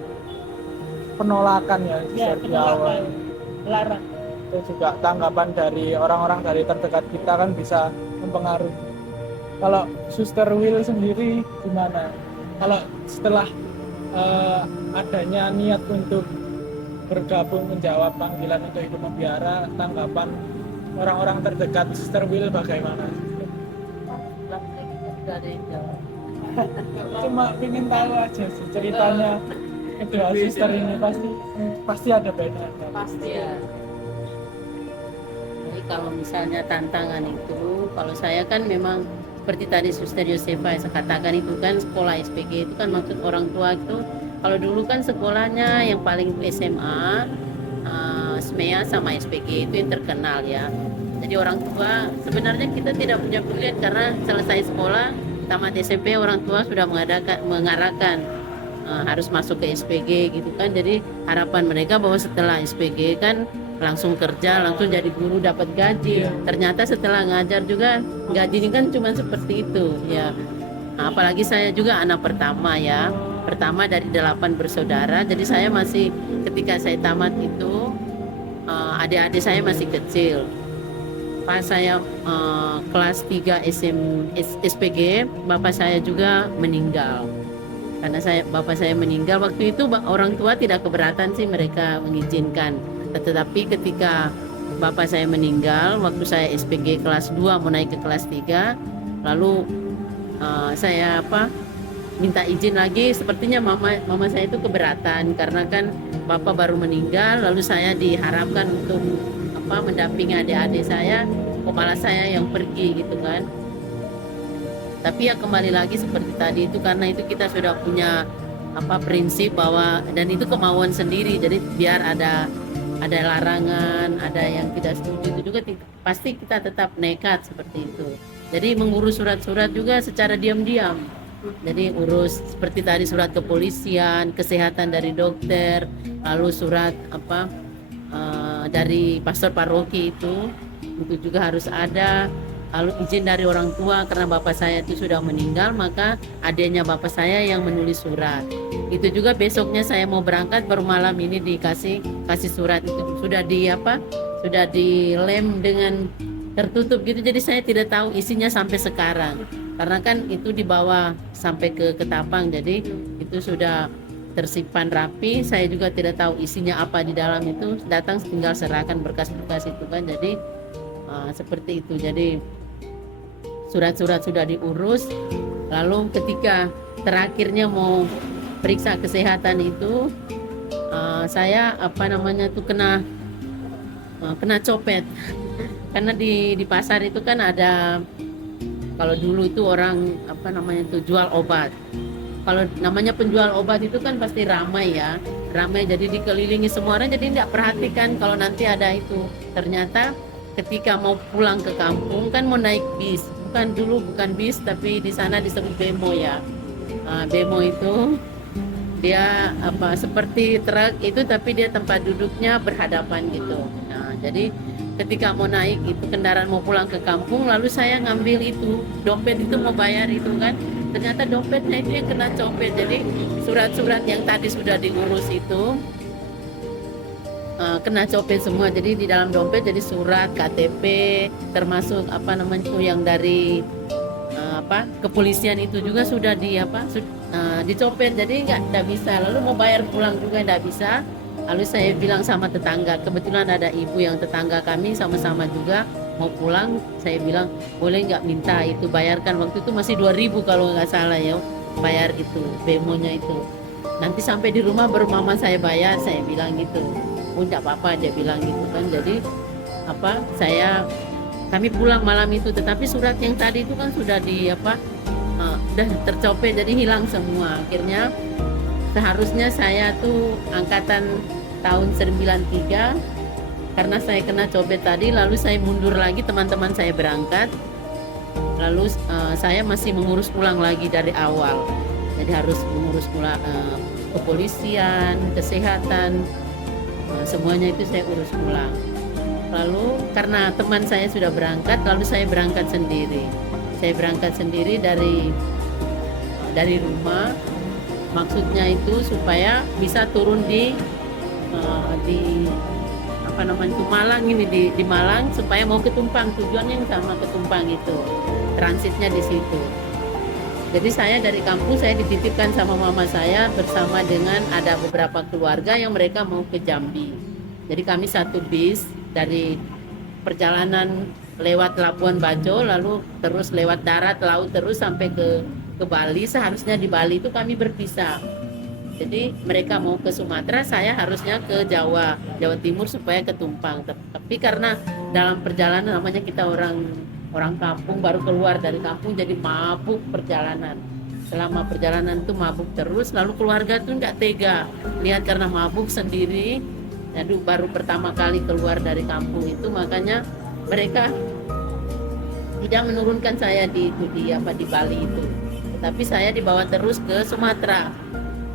penolakan ya, Ya, di awal. penolakan, larang. Itu juga tanggapan dari orang-orang dari terdekat kita kan bisa mempengaruhi. Kalau Suster Will sendiri gimana? Kalau setelah adanya niat untuk bergabung menjawab panggilan untuk hidup membiara, tanggapan orang-orang terdekat Suster Will bagaimana? Langsung kita sudah ada yang jawab. Cuma ingin tahu aja sih ceritanya kedua suster ini pasti ada bedanya. Pasti Ya. Jadi kalau misalnya tantangan itu, kalau saya kan memang seperti tadi Suster Yosefa saya katakan itu kan sekolah SPG itu kan maksud orang tua itu kalau dulu kan sekolahnya yang paling SMA, SMEA sama SPG itu yang terkenal ya. Jadi orang tua sebenarnya kita tidak punya pilihan karena selesai sekolah tamat SMP orang tua sudah mengarahkan harus masuk ke SPG gitu kan. Jadi harapan mereka bahwa setelah SPG kan langsung kerja, langsung jadi guru dapat gaji. Ternyata setelah ngajar juga gajinya kan cuma seperti itu ya. Nah, apalagi saya juga anak pertama ya. Pertama dari 8 bersaudara. Jadi saya masih ketika saya tamat itu adik-adik saya masih kecil. Pas saya kelas 3 SPG, bapak saya juga meninggal. Karena bapak saya meninggal waktu itu orang tua tidak keberatan sih mereka mengizinkan. Tetapi ketika bapak saya meninggal waktu saya SPG kelas 2 mau naik ke kelas 3, lalu saya minta izin lagi, sepertinya mama saya itu keberatan karena kan bapak baru meninggal, lalu saya diharapkan untuk mendampingi adik-adik saya, kok malah saya yang pergi gitu kan. Tapi ya kembali lagi seperti tadi itu karena itu kita sudah punya prinsip bahwa dan itu kemauan sendiri, jadi biar ada larangan, ada yang tidak setuju itu juga pasti kita tetap nekat seperti itu. Jadi mengurus surat-surat juga secara diam-diam. Jadi urus seperti tadi surat kepolisian, kesehatan dari dokter, lalu surat dari pastor paroki itu juga harus ada, lalu izin dari orang tua karena bapak saya itu sudah meninggal, maka adanya bapak saya yang menulis surat. Itu juga besoknya saya mau berangkat baru malam ini kasih surat itu sudah dilem dengan tertutup gitu, jadi saya tidak tahu isinya sampai sekarang karena kan itu dibawa sampai ke Ketapang, jadi itu sudah tersimpan rapi. Saya juga tidak tahu isinya apa di dalam itu. Datang tinggal serahkan berkas-berkas itu kan. Jadi seperti itu. Jadi surat-surat sudah diurus. Lalu ketika terakhirnya mau periksa kesehatan itu, saya kena copet. Karena di pasar itu kan ada, kalau dulu itu orang jual obat. Kalau namanya penjual obat itu kan pasti ramai ya, ramai, jadi dikelilingi semua orang, jadi tidak perhatikan kalau nanti ada itu. Ternyata ketika mau pulang ke kampung kan mau naik bis, bukan bis, tapi di sana disebut bemo ya. Bemo itu dia seperti truk itu, tapi dia tempat duduknya berhadapan gitu. Nah, jadi ketika mau naik itu kendaraan mau pulang ke kampung, lalu saya ngambil itu dompet itu mau bayar itu kan, ternyata dompetnya itu yang kena copet. Jadi surat-surat yang tadi sudah diurus itu kena copet semua. Jadi di dalam dompet jadi surat KTP, termasuk yang dari kepolisian itu juga sudah dicopet. Jadi nggak bisa. Lalu mau bayar pulang juga nggak bisa. Lalu saya bilang sama tetangga, kebetulan ada ibu yang tetangga kami sama-sama juga mau pulang. Saya bilang, boleh nggak minta itu bayarkan, waktu itu masih 2.000 kalau nggak salah ya, bayar itu bemonya itu. Nanti sampai di rumah baru mama saya bayar, saya bilang gitu. Oh nggak apa-apa, dia bilang gitu kan. Jadi kami pulang malam itu, tetapi surat yang tadi itu kan sudah udah tercopet, jadi hilang semua. Akhirnya seharusnya saya tuh angkatan tahun 93, karena saya kena copet tadi, lalu saya mundur lagi, teman-teman saya berangkat, lalu saya masih mengurus ulang lagi dari awal. Jadi harus mengurus ulang kepolisian, kesehatan, semuanya itu saya urus ulang. Lalu karena teman saya sudah berangkat, lalu saya berangkat sendiri. Saya berangkat sendiri dari rumah. Maksudnya itu supaya bisa turun di Malang ini, di Malang, supaya mau ke Tumpang, tujuannya yang sama, ke Tumpang itu, transitnya di situ. Jadi saya dari kampung saya dititipkan sama mama saya bersama dengan ada beberapa keluarga yang mereka mau ke Jambi. Jadi kami satu bis dari perjalanan lewat Labuan Bajo, lalu terus lewat darat, laut, terus sampai ke Bali. Seharusnya di Bali itu kami berpisah. Jadi mereka mau ke Sumatera, saya harusnya ke Jawa Timur supaya ke Tumpang. Tapi karena dalam perjalanan, namanya kita orang kampung, baru keluar dari kampung, jadi mabuk perjalanan. Selama perjalanan itu mabuk terus, lalu keluarga tuh nggak tega lihat karena mabuk sendiri. Jadi baru pertama kali keluar dari kampung itu, makanya mereka tidak menurunkan saya di Bali itu. Tapi saya dibawa terus ke Sumatera,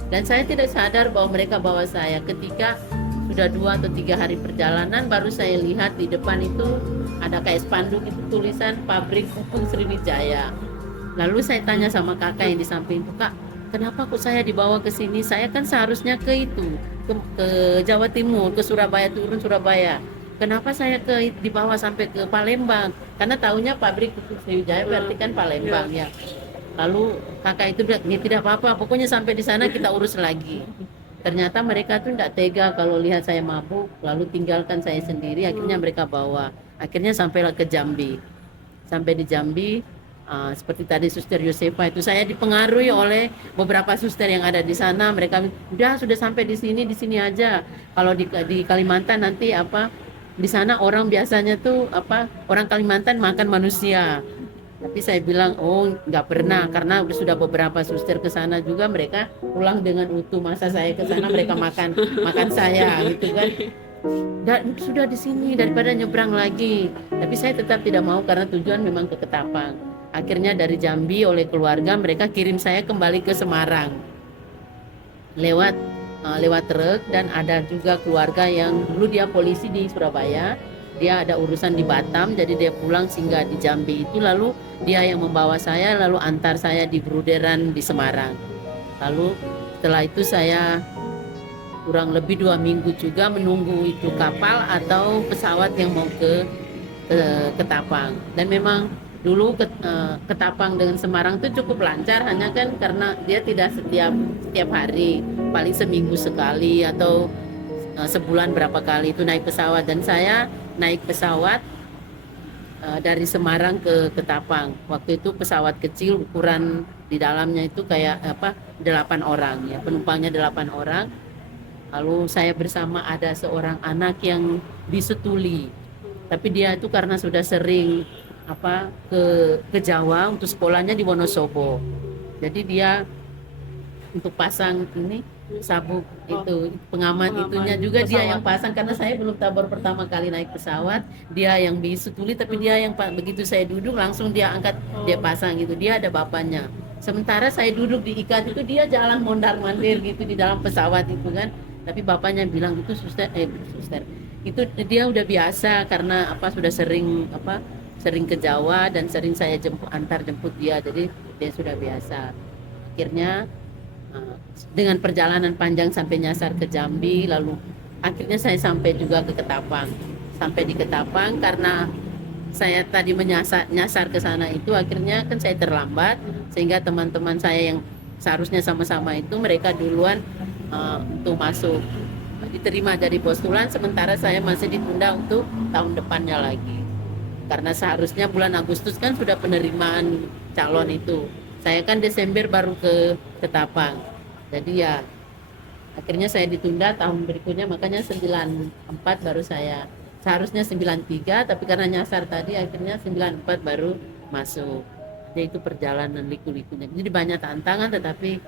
dan saya tidak sadar bahwa mereka bawa saya. Ketika sudah 2 atau 3 hari perjalanan, baru saya lihat di depan itu ada kayak spanduk itu tulisan pabrik pupuk Sriwijaya. Lalu saya tanya sama kakak yang di samping itu, Kak, kenapa kok saya dibawa ke sini? Saya kan seharusnya ke Jawa Timur, ke Surabaya, turun Surabaya. Kenapa saya dibawa sampai ke Palembang? Karena tahunya pabrik pupuk Sriwijaya berarti kan Palembang ya. Lalu kakak itu bilang, ya tidak apa-apa, pokoknya sampai di sana kita urus lagi. Ternyata mereka tuh tidak tega kalau lihat saya mabuk, lalu tinggalkan saya sendiri. Akhirnya mereka bawa, akhirnya sampailah ke Jambi. Sampai di Jambi, seperti tadi Suster Yosefa itu, saya dipengaruhi oleh beberapa suster yang ada di sana. Mereka sudah sampai di sini aja. Kalau di Kalimantan nanti di sana orang biasanya tuh orang Kalimantan makan manusia. Tapi saya bilang, oh nggak pernah, karena sudah beberapa suster ke sana juga, mereka pulang dengan utuh. Masa saya ke sana mereka makan saya gitu kan. Dan sudah di sini daripada nyebrang lagi. Tapi saya tetap tidak mau karena tujuan memang ke Ketapang. Akhirnya dari Jambi oleh keluarga mereka kirim saya kembali ke Semarang lewat truk. Dan ada juga keluarga yang dulu dia polisi di Surabaya, dia ada urusan di Batam, jadi dia pulang singgah di Jambi itu, lalu dia yang membawa saya, lalu antar saya di Bruderan di Semarang. Lalu setelah itu saya kurang lebih 2 minggu juga menunggu itu kapal atau pesawat yang mau ke Ketapang. Dan memang 2 dulu Ketapang dengan Semarang itu cukup lancar, hanya kan karena dia tidak setiap hari, paling seminggu sekali atau sebulan berapa kali itu naik pesawat. Dan saya naik pesawat dari Semarang ke Ketapang. Waktu itu pesawat kecil, ukuran di dalamnya itu kayak 8 orang ya, penumpangnya 8 orang. Lalu saya bersama ada seorang anak yang bisu tuli, tapi dia itu karena sudah sering ke Jawa untuk sekolahnya di Wonosobo, jadi dia untuk pasang ini sabuk itu pengaman itunya juga dia yang pasang, karena saya belum tahu, baru pertama kali naik pesawat. Dia yang bisu tuli, tapi dia yang begitu saya duduk langsung dia angkat, dia pasang gitu. Dia ada bapaknya, sementara saya duduk di ikat itu, dia jalan mondar mandir gitu di dalam pesawat itu kan. Tapi bapaknya bilang itu suster itu dia udah biasa karena sudah sering ke Jawa dan sering saya antar jemput dia, jadi dia sudah biasa. Akhirnya dengan perjalanan panjang sampai nyasar ke Jambi, lalu akhirnya saya sampai juga ke Ketapang. Sampai di Ketapang karena saya tadi nyasar ke sana itu, akhirnya kan saya terlambat, sehingga teman-teman saya yang seharusnya sama-sama itu mereka duluan untuk masuk diterima jadi postulan, sementara saya masih ditunda untuk tahun depannya lagi, karena seharusnya bulan Agustus kan sudah penerimaan calon itu. Saya kan Desember baru ke Ketapang, jadi ya akhirnya saya ditunda tahun berikutnya, makanya 94 baru saya, seharusnya 93 tapi karena nyasar tadi akhirnya 94 baru masuk. Jadi itu perjalanan liku-likunya, jadi banyak tantangan, tetapi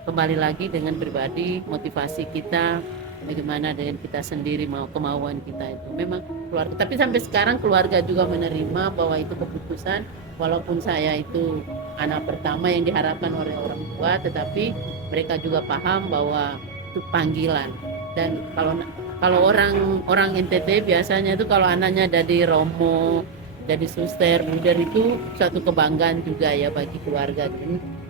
kembali lagi dengan pribadi, motivasi kita, bagaimana dengan kita sendiri, kemauan kita itu memang keluarga. Tapi sampai sekarang keluarga juga menerima bahwa itu keputusan, walaupun saya itu anak pertama yang diharapkan oleh orang tua, tetapi mereka juga paham bahwa itu panggilan. Dan kalau orang NTT biasanya itu kalau anaknya jadi romo, jadi suster, leader, itu suatu kebanggaan juga ya bagi keluarga. Dan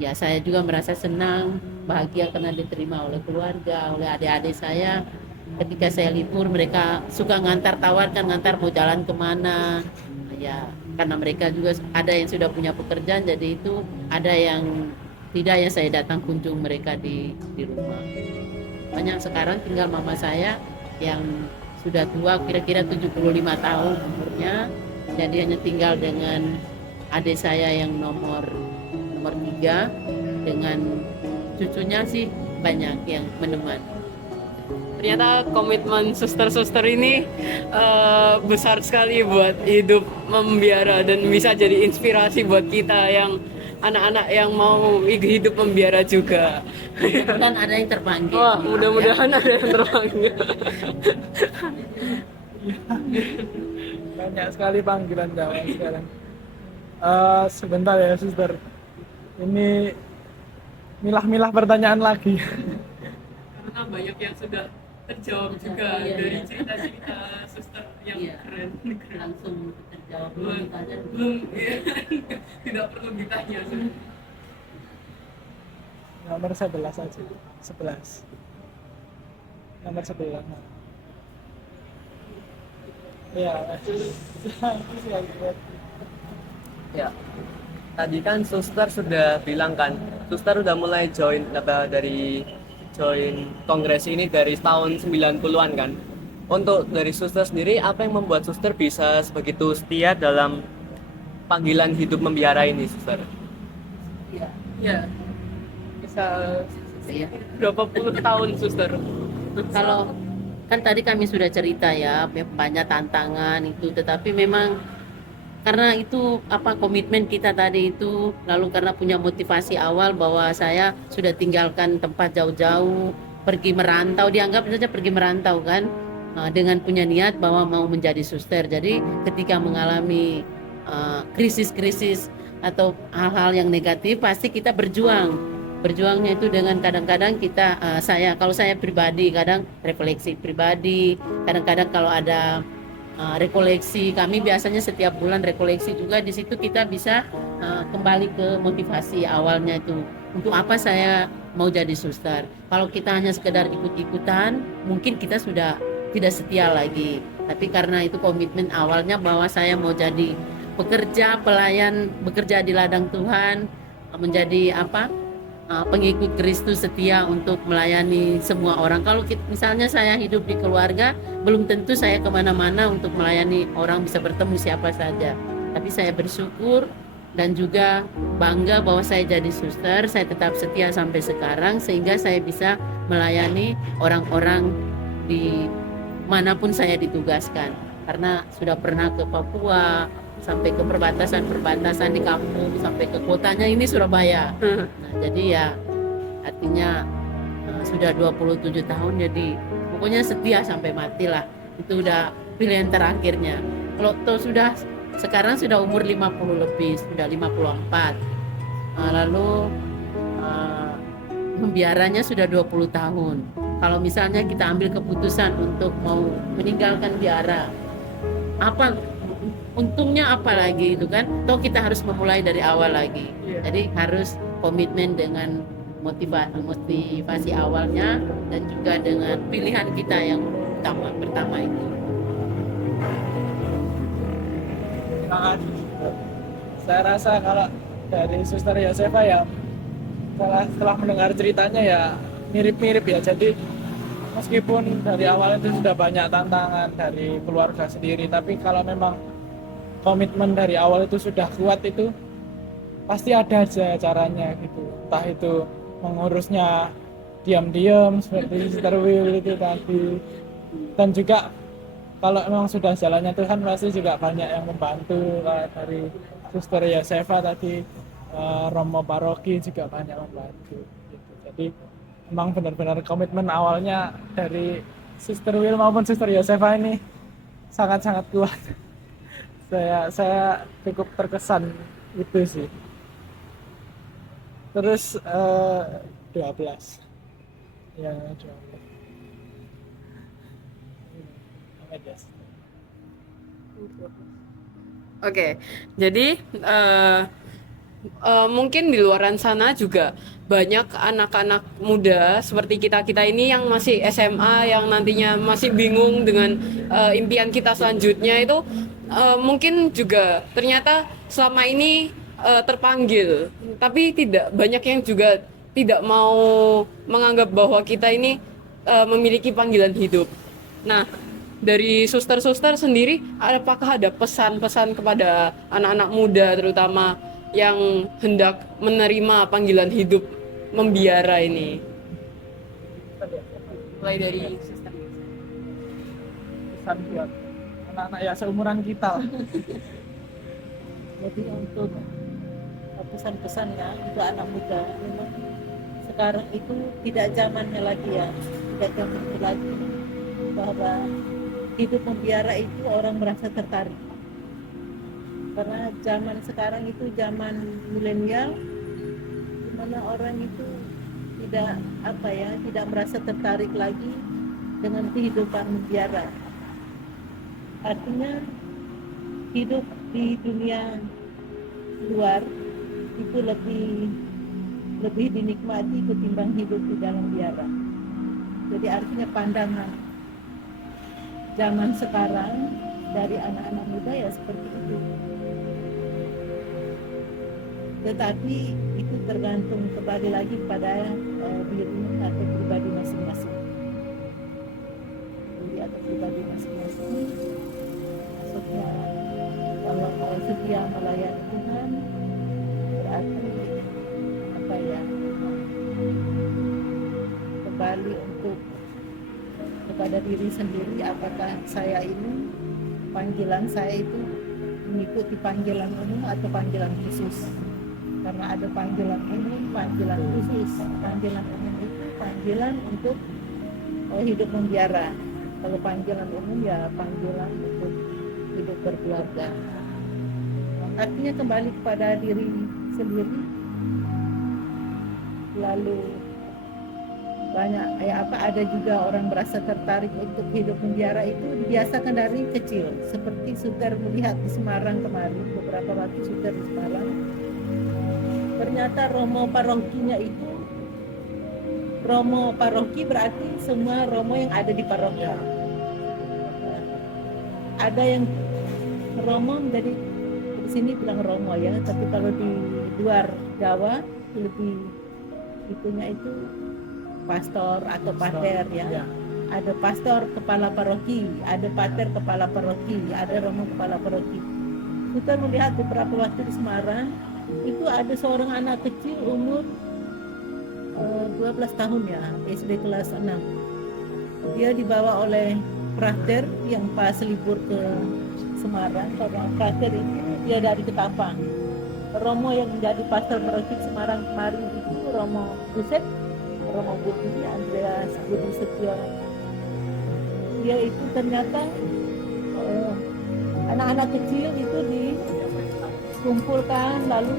ya saya juga merasa senang, bahagia karena diterima oleh keluarga, oleh adik-adik saya. Ketika saya libur mereka suka tawarkan ngantar mau jalan kemana ya, karena mereka juga ada yang sudah punya pekerjaan, jadi itu ada yang tidak, ya saya datang kunjung mereka di rumah. Banyak sekarang tinggal mama saya yang sudah tua, kira-kira 75 tahun umurnya, jadi hanya tinggal dengan adik saya yang nomor 3, dengan cucunya sih banyak yang menemani. Ternyata komitmen suster-suster ini besar sekali buat hidup membiara dan bisa jadi inspirasi buat kita yang anak-anak yang mau hidup membiara juga. Dan ada yang terpanggil. Wah, mudah-mudahan ada yang terpanggil. Banyak sekali panggilan Jawa sekarang. Sebentar ya suster, ini milah-milah pertanyaan lagi. Karena banyak yang sudah terjawab juga dari cerita-cerita suster yang keren. Langsung terjawab Belum, tidak perlu ditanya. Nomor 11 aja. 11. Nomor 11. Ya. Ya, tadi kan suster sudah bilang kan, suster udah mulai join kongres ini dari tahun 90-an kan. Untuk dari suster sendiri, apa yang membuat suster bisa sebegitu setia dalam panggilan hidup membiara ini, suster? Ya, bisa berapa puluh tahun suster. Kalau kan tadi kami sudah cerita ya, banyak tantangan itu, tetapi memang karena itu komitmen kita tadi itu, lalu karena punya motivasi awal bahwa saya sudah tinggalkan tempat jauh-jauh, pergi merantau, dianggap saja pergi merantau kan, dengan punya niat bahwa mau menjadi suster. Jadi ketika mengalami krisis-krisis atau hal-hal yang negatif, pasti kita berjuangnya itu dengan kadang-kadang kita kalau saya pribadi kadang refleksi pribadi, kadang-kadang kalau ada rekoleksi, kami biasanya setiap bulan rekoleksi juga, di situ kita bisa kembali ke motivasi awalnya itu, untuk apa saya mau jadi suster. Kalau kita hanya sekedar ikut-ikutan, mungkin kita sudah tidak setia lagi, tapi karena itu komitmen awalnya bahwa saya mau jadi pekerja pelayan, bekerja di ladang Tuhan, menjadi pengikut Kristus setia untuk melayani semua orang. Kalau misalnya saya hidup di keluarga, belum tentu saya kemana-mana untuk melayani orang, bisa bertemu siapa saja. Tapi saya bersyukur dan juga bangga bahwa saya jadi suster, saya tetap setia sampai sekarang, sehingga saya bisa melayani orang-orang di manapun saya ditugaskan. Karena sudah pernah ke Papua, sampai ke perbatasan-perbatasan di kampung, sampai ke kotanya ini Surabaya. Nah, jadi ya artinya sudah 27 tahun, jadi pokoknya setia sampai mati lah. Itu udah pilihan terakhirnya. Kalau sekarang sudah umur 50 lebih, sudah 54. Lalu membiaranya sudah 20 tahun. Kalau misalnya kita ambil keputusan untuk mau meninggalkan biara, apa untungnya apa lagi itu kan? Toh kita harus memulai dari awal lagi. Jadi harus komitmen dengan motivasi awalnya dan juga dengan pilihan kita yang pertama itu. Terima kasih. Saya rasa kalau dari Suster Yosefa ya, setelah mendengar ceritanya ya mirip-mirip ya. Jadi meskipun dari awal itu sudah banyak tantangan dari keluarga sendiri, tapi kalau memang komitmen dari awal itu sudah kuat, itu pasti ada aja caranya gitu. Entah itu mengurusnya diam-diam seperti Sister Will itu tadi, dan juga kalau memang sudah jalannya Tuhan pasti juga banyak yang membantu, kayak dari Suster Yosefa tadi, Romo Paroki juga banyak membantu gitu. Jadi memang benar-benar komitmen awalnya dari Sister Will maupun Suster Yosefa ini sangat-sangat kuat. Saya cukup terkesan itu sih. Terus 12 ya 12. Oke, jadi mungkin di luaran sana juga banyak anak-anak muda seperti kita ini yang masih SMA, yang nantinya masih bingung dengan impian kita selanjutnya itu, mungkin juga ternyata selama ini terpanggil, tapi tidak banyak yang juga tidak mau menganggap bahwa kita ini memiliki panggilan hidup. Nah, dari suster-suster sendiri, apakah ada pesan-pesan kepada anak-anak muda terutama yang hendak menerima panggilan hidup membiara ini? Mulai dari suster. Pesan buat anak-anak ya seumuran kita lah. Jadi untuk pesan-pesannya untuk anak muda, memang sekarang itu tidak zamannya lagi ya, tidak zamannya lagi bahwa hidup membiara itu orang merasa tertarik. Karena zaman sekarang itu zaman milenial, di mana orang itu tidak merasa tertarik lagi dengan kehidupan membiara. Artinya hidup di dunia luar itu lebih dinikmati ketimbang hidup di dalam biara. Jadi artinya pandangan zaman sekarang dari anak-anak muda ya seperti itu. Tetapi itu tergantung kembali lagi pada diri atau pribadi masing-masing. Diri atau pribadi masing-masing. Maksudnya kalau mau setia melayani Tuhan, berarti kembali untuk kepada diri sendiri, apakah saya ini panggilan saya itu mengikuti panggilan umum atau panggilan khusus. Karena ada panggilan umum, panggilan khusus. Panggilan umum itu panggilan untuk hidup membiara. Kalau panggilan umum ya panggilan untuk hidup berkeluarga. Artinya kembali kepada diri sendiri. Lalu ada juga orang merasa tertarik untuk hidup membiara itu dibiasakan dari kecil. Seperti Suter melihat di Semarang kemarin, beberapa waktu Suter di Semarang, ternyata Romo parokinya itu, Romo paroki berarti semua Romo yang ada di paroki. Ada yang Romo menjadi sini bilang Romo ya, tapi kalau di luar Jawa lebih itunya itu pastor atau pater ya. Ya. Ada pastor kepala paroki, ada pater kepala paroki, ada Romo kepala paroki. Kita melihat beberapa waktu di Semarang itu ada seorang anak kecil umur 12 tahun ya, SD kelas 6. Dia dibawa oleh frater yang pas libur ke Semarang, karena frater itu dia dari Ketapang. Romo yang menjadi pastor paroki Semarang kemarin itu Romo Buset, Romo Budi, Andreas Budi Setio. Dia itu ternyata anak-anak kecil itu dikumpulkan lalu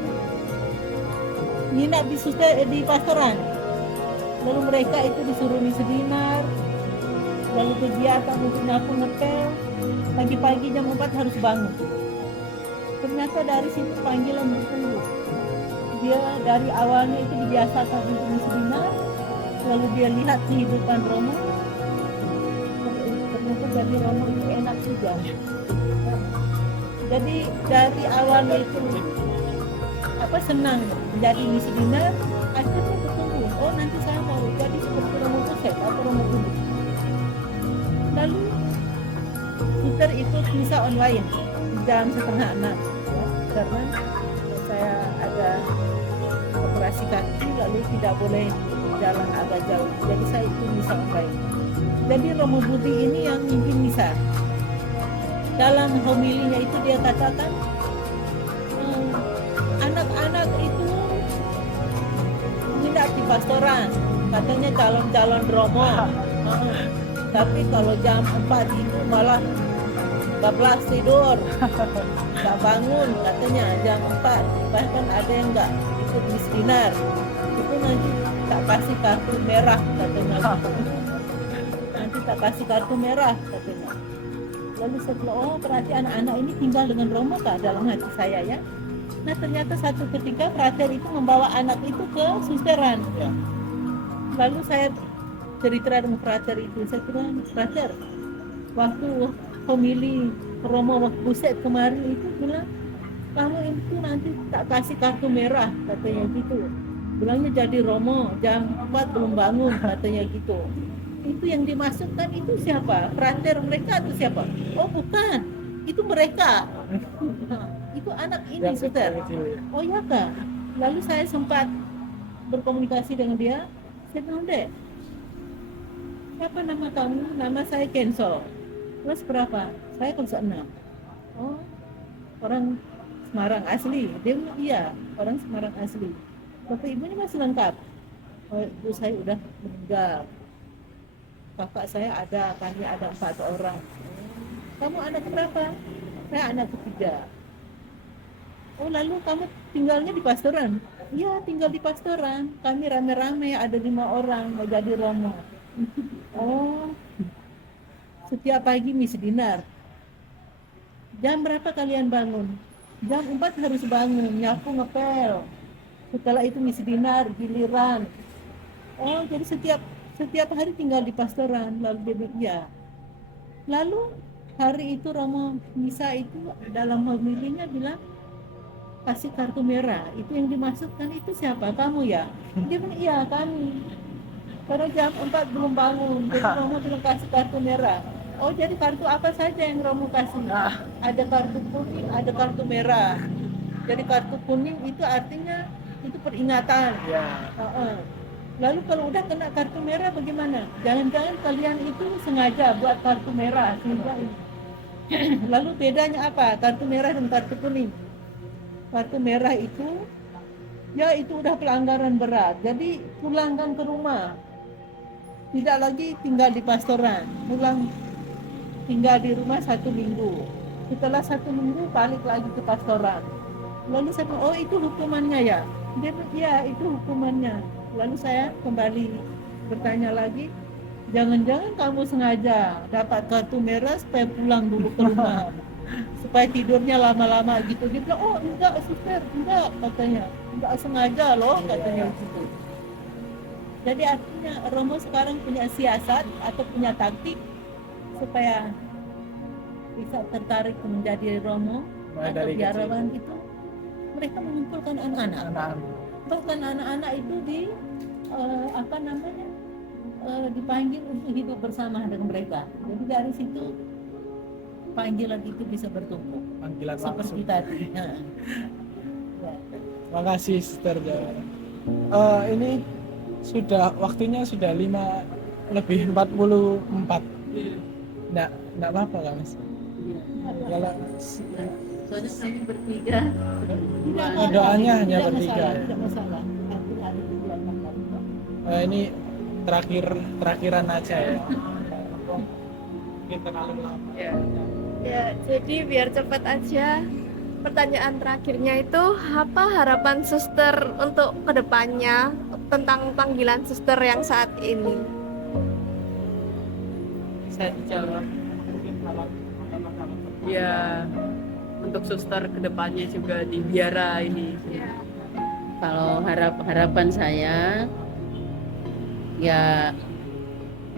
nginap di pastoran. Lalu mereka itu disuruh misi dinar, lalu kegiatan untuk nyapu ngepel, pagi-pagi jam 4 harus bangun. Ternyata dari situ panggilan bertumbuh. Dia dari awalnya itu dibiasakan untuk misi dinar, lalu dia lihat kehidupan Romo, ternyata jadi Romo itu enak juga. Jadi dari awalnya itu senang menjadi misi dinar, akhirnya bertumbuh. Oh nanti saya mau jadi seperti Romo Buset atau Romo Budi. Lalu suster ikut misa online jam 5:30 ya, karena saya ada operasi kaki lalu tidak boleh jalan agak jauh, jadi saya ikut misa online. Jadi Romo Budi ini yang mimpin misa. Dalam homilinya itu dia katakan anak-anak itu tidak di pastoran, katanya calon-calon Romo. Tapi kalau jam 4 itu malah bablas tidur, nggak bangun katanya jam 4. Bahkan ada yang nggak ikut misi dinar, itu nanti tak kasih kartu merah katanya. Nanti tak kasih kartu merah katanya. Lalu setelah berarti anak-anak ini tinggal dengan Romo kah dalam hati saya ya. Nah ternyata satu ketika frater itu membawa anak itu ke susteran. Ya. Lalu saya cerita dengan frater itu, saya bilang, frater, waktu homili Romo Buset kemarin itu bilang, kamu itu nanti tak kasih kartu merah, katanya gitu. Bilangnya jadi Romo, jam 4 belum bangun, katanya gitu. Itu yang dimasukkan itu siapa? Frater mereka atau siapa? Oh bukan, itu mereka. Itu anak ini, Yang saudara. kecil ya. Oh iya kak. Lalu saya sempat berkomunikasi dengan dia. Saya bilang, Dek, siapa nama kamu? Nama saya Kenso. Kelas berapa? Saya kelas 6. Oh, orang Semarang asli. Dia bilang, iya, orang Semarang asli. Bapak ibunya masih lengkap. Oh, ibu saya udah meninggal. Kakak saya ada, kami ada 4 orang. Kamu anak berapa? Saya anak ketiga. Oh lalu kamu tinggalnya di pastoran? Iya tinggal di pastoran. Kami rame-rame ada 5 orang mau jadi Romo. Oh setiap pagi misi dinar. Jam berapa kalian bangun? Jam 4 harus bangun, nyapu ngepel. Setelah itu misi dinar, giliran. Oh jadi setiap hari tinggal di pastoran. Lalu dia bilang iya. Lalu hari itu Romo misa itu dalam homilinya bilang kasih kartu merah, itu yang dimaksudkan itu siapa? Kamu ya? Dia bilang iya kami. Karena jam 4 belum bangun, jadi Romo bilang kasih kartu merah. Oh jadi kartu apa saja yang Romo kasih? Ada kartu kuning, ada kartu merah. Jadi kartu kuning itu artinya itu peringatan. Ya. Lalu kalau udah kena kartu merah bagaimana? Jangan-jangan kalian itu sengaja buat kartu merah sehingga lalu bedanya apa? Kartu merah dan kartu kuning. Kartu merah itu ya itu udah pelanggaran berat. Jadi pulangkan ke rumah. Tidak lagi tinggal di pastoran. Pulang tinggal di rumah 1 minggu. Setelah 1 minggu balik lagi ke pastoran. Lalu saya bilang, oh itu hukumannya ya? Dia bilang, ya itu hukumannya. Lalu saya kembali bertanya lagi, jangan-jangan kamu sengaja dapat kartu merah supaya pulang dulu ke rumah. Supaya tidurnya lama-lama gitu. Dia bilang, oh enggak suster, enggak katanya. Enggak sengaja loh katanya gitu. Jadi artinya Romo sekarang punya siasat atau punya taktik supaya bisa tertarik menjadi Romo. mulai atau dari kecil. biarawan itu mereka mengumpulkan anak-anak. Anak-anak. Bahkan anak-anak itu dipanggil untuk hidup bersama dengan mereka. Jadi dari situ panggilan itu bisa bertumbuh Panggilan seperti langsung. tadi. Ya. Makasih Sister Jawa. Ini waktunya sudah 5:44. Nggak apa-apa kan Mas? Kalau Soalnya kami bertiga. doanya hanya Tidak bertiga. masalah, tidak masalah. Nanti hari itu akan datang. Ini terakhiran aja ya. Mungkin terlalu lama. Ya. Ya, jadi biar cepat aja. Pertanyaan terakhirnya itu apa harapan suster untuk kedepannya tentang panggilan suster yang saat ini? Saya dijawab. Ya, untuk suster kedepannya juga di biara ini. Kalau harapan saya, ya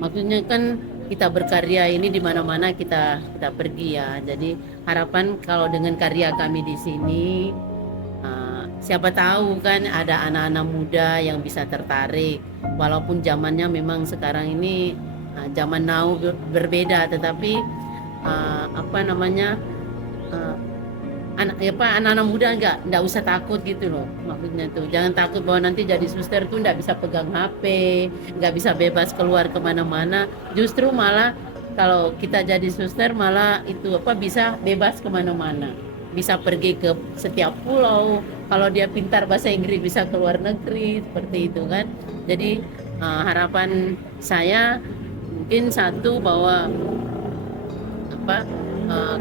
maksudnya kan kita berkarya ini di mana-mana kita pergi ya. Jadi harapan kalau dengan karya kami di sini, siapa tahu kan ada anak-anak muda yang bisa tertarik. Walaupun zamannya memang sekarang ini zaman now berbeda, tetapi anak-anak muda nggak usah takut gitu loh, maksudnya tuh jangan takut bahwa nanti jadi suster tuh nggak bisa pegang HP, nggak bisa bebas keluar kemana-mana. Justru malah kalau kita jadi suster malah bisa bebas kemana-mana, bisa pergi ke setiap pulau. Kalau dia pintar bahasa Inggris bisa ke luar negeri seperti itu kan. Jadi harapan saya mungkin satu bahwa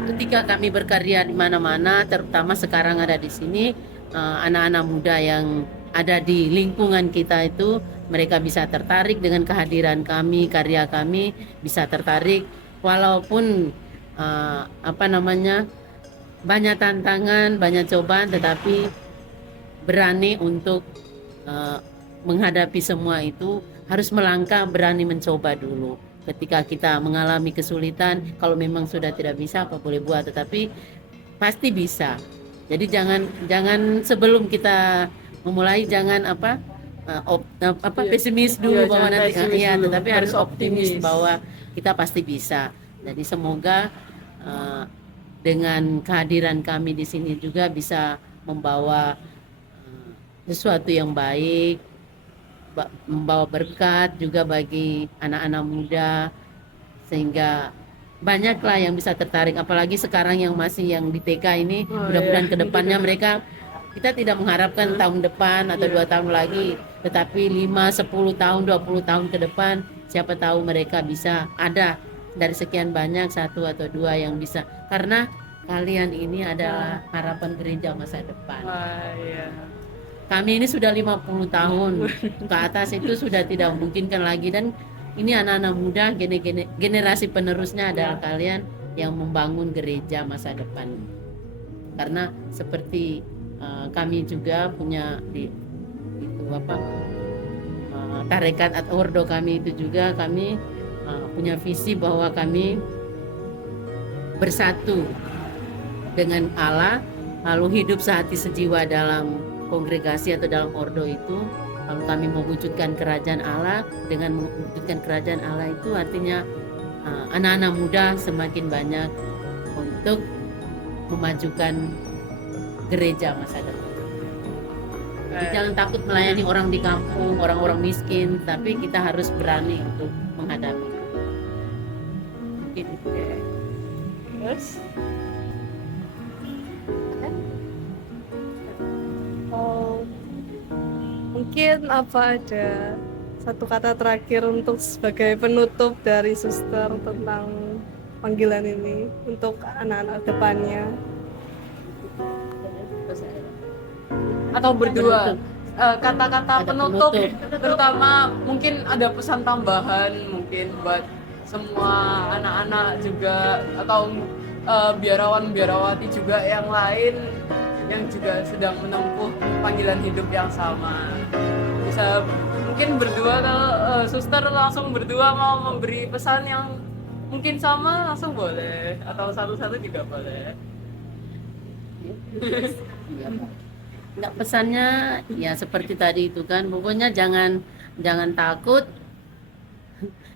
ketika kami berkarya di mana-mana, terutama sekarang ada di sini, anak-anak muda yang ada di lingkungan kita itu mereka bisa tertarik dengan kehadiran kami, karya kami bisa tertarik, walaupun banyak tantangan, banyak cobaan, tetapi berani untuk menghadapi semua itu, harus melangkah, berani mencoba dulu. Ketika kita mengalami kesulitan, kalau memang sudah tidak bisa, apa boleh buat, tetapi pasti bisa. Jadi jangan sebelum kita memulai jangan pesimis dulu Iya, bahwa jangan nanti pesimis dulu, tetapi harus harus optimis optimis. bahwa kita pasti bisa. Jadi semoga dengan kehadiran kami di sini juga bisa membawa sesuatu yang baik, membawa berkat juga bagi anak-anak muda, sehingga banyaklah yang bisa tertarik, apalagi sekarang yang di TK ini. Mudah-mudahan kedepannya mereka, kita tidak mengharapkan tahun depan atau 2 tahun lagi, tetapi 5, 10 tahun, 20 tahun ke depan, siapa tahu mereka bisa ada dari sekian banyak 1 atau 2 yang bisa, karena kalian ini adalah harapan gereja masa depan. Iya. Kami ini sudah 50 tahun ke atas, itu sudah tidak memungkinkan lagi, dan ini anak-anak muda, generasi penerusnya adalah kalian yang membangun gereja masa depan. Karena seperti kami juga punya tarekat atau ordo kami itu juga, kami punya visi bahwa kami bersatu dengan Allah, lalu hidup sehati sejiwa dalam kongregasi atau dalam ordo itu. Lalu kami mewujudkan kerajaan Allah. Dengan mewujudkan kerajaan Allah itu artinya anak-anak muda semakin banyak untuk memajukan gereja masa depan. Jadi jangan takut melayani orang di kampung, orang-orang miskin, tapi kita harus berani untuk menghadapi. Mungkin itu. Terus Mungkin ada satu kata terakhir untuk sebagai penutup dari suster tentang panggilan ini untuk anak-anak depannya. atau berdua kata-kata Ada penutup, penutup. terutama mungkin ada pesan tambahan mungkin buat semua anak-anak juga, atau biarawan-biarawati juga yang lain yang juga sedang menempuh panggilan hidup yang sama. Bisa mungkin berdua, kalau suster langsung berdua mau memberi pesan yang mungkin sama langsung boleh, atau satu-satu juga boleh. ya. Iya, Pak. Nggak, pesannya ya seperti tadi itu kan, pokoknya jangan takut,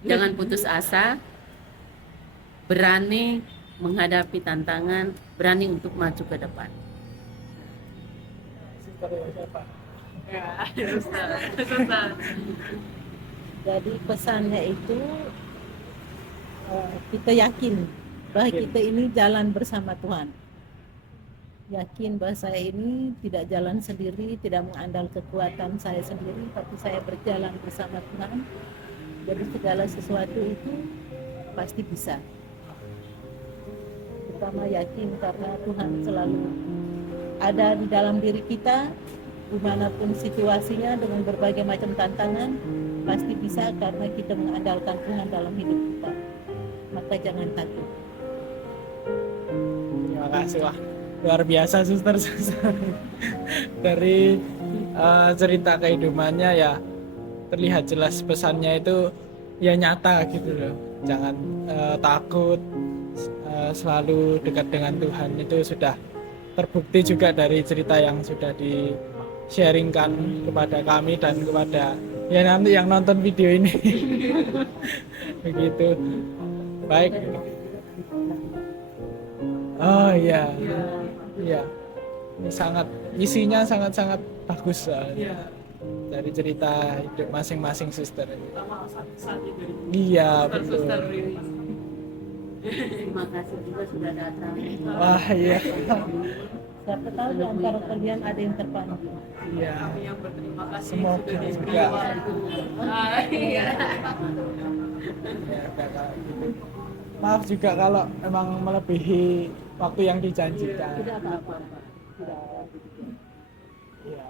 jangan putus asa, berani menghadapi tantangan, berani untuk maju ke depan. Suster Yosefa. Ya, suster. Jadi pesannya itu kita yakin bahwa kita ini jalan bersama Tuhan. Yakin bahwa saya ini tidak jalan sendiri, tidak mengandal kekuatan saya sendiri, tapi saya berjalan bersama Tuhan. Jadi segala sesuatu itu pasti bisa. Pertama yakin karena Tuhan selalu ada di dalam diri kita, dimanapun situasinya dengan berbagai macam tantangan, pasti bisa karena kita mengandalkan Tuhan dalam hidup kita. Maka jangan takut. Terima kasih, wah luar biasa suster. Dari cerita kehidupannya ya terlihat jelas pesannya itu ya nyata gitu loh. Jangan takut, selalu dekat dengan Tuhan. Itu sudah terbukti juga dari cerita yang sudah di-sharingkan kepada kami dan kepada ya nanti yang nonton video ini. Begitu. Baik. Oh iya. Iya. Ini isinya sangat bagus dari cerita hidup masing-masing suster. Iya, betul. Terima kasih juga sudah datang. Wah, iya. Siapa tahu di antara kalian ada yang terpanggil. Iya. Yang berterima kasih Semoga sudah juga. diterima. Iya. Ya, udah kalau gitu. Maaf juga kalau memang melebihi waktu yang dijanjikan. Tidak apa-apa. Tidak apa-apa. Iya.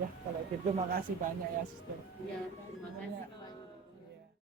Ya, kalau gitu makasih banyak ya, suster. Ya, terima kasih Pak.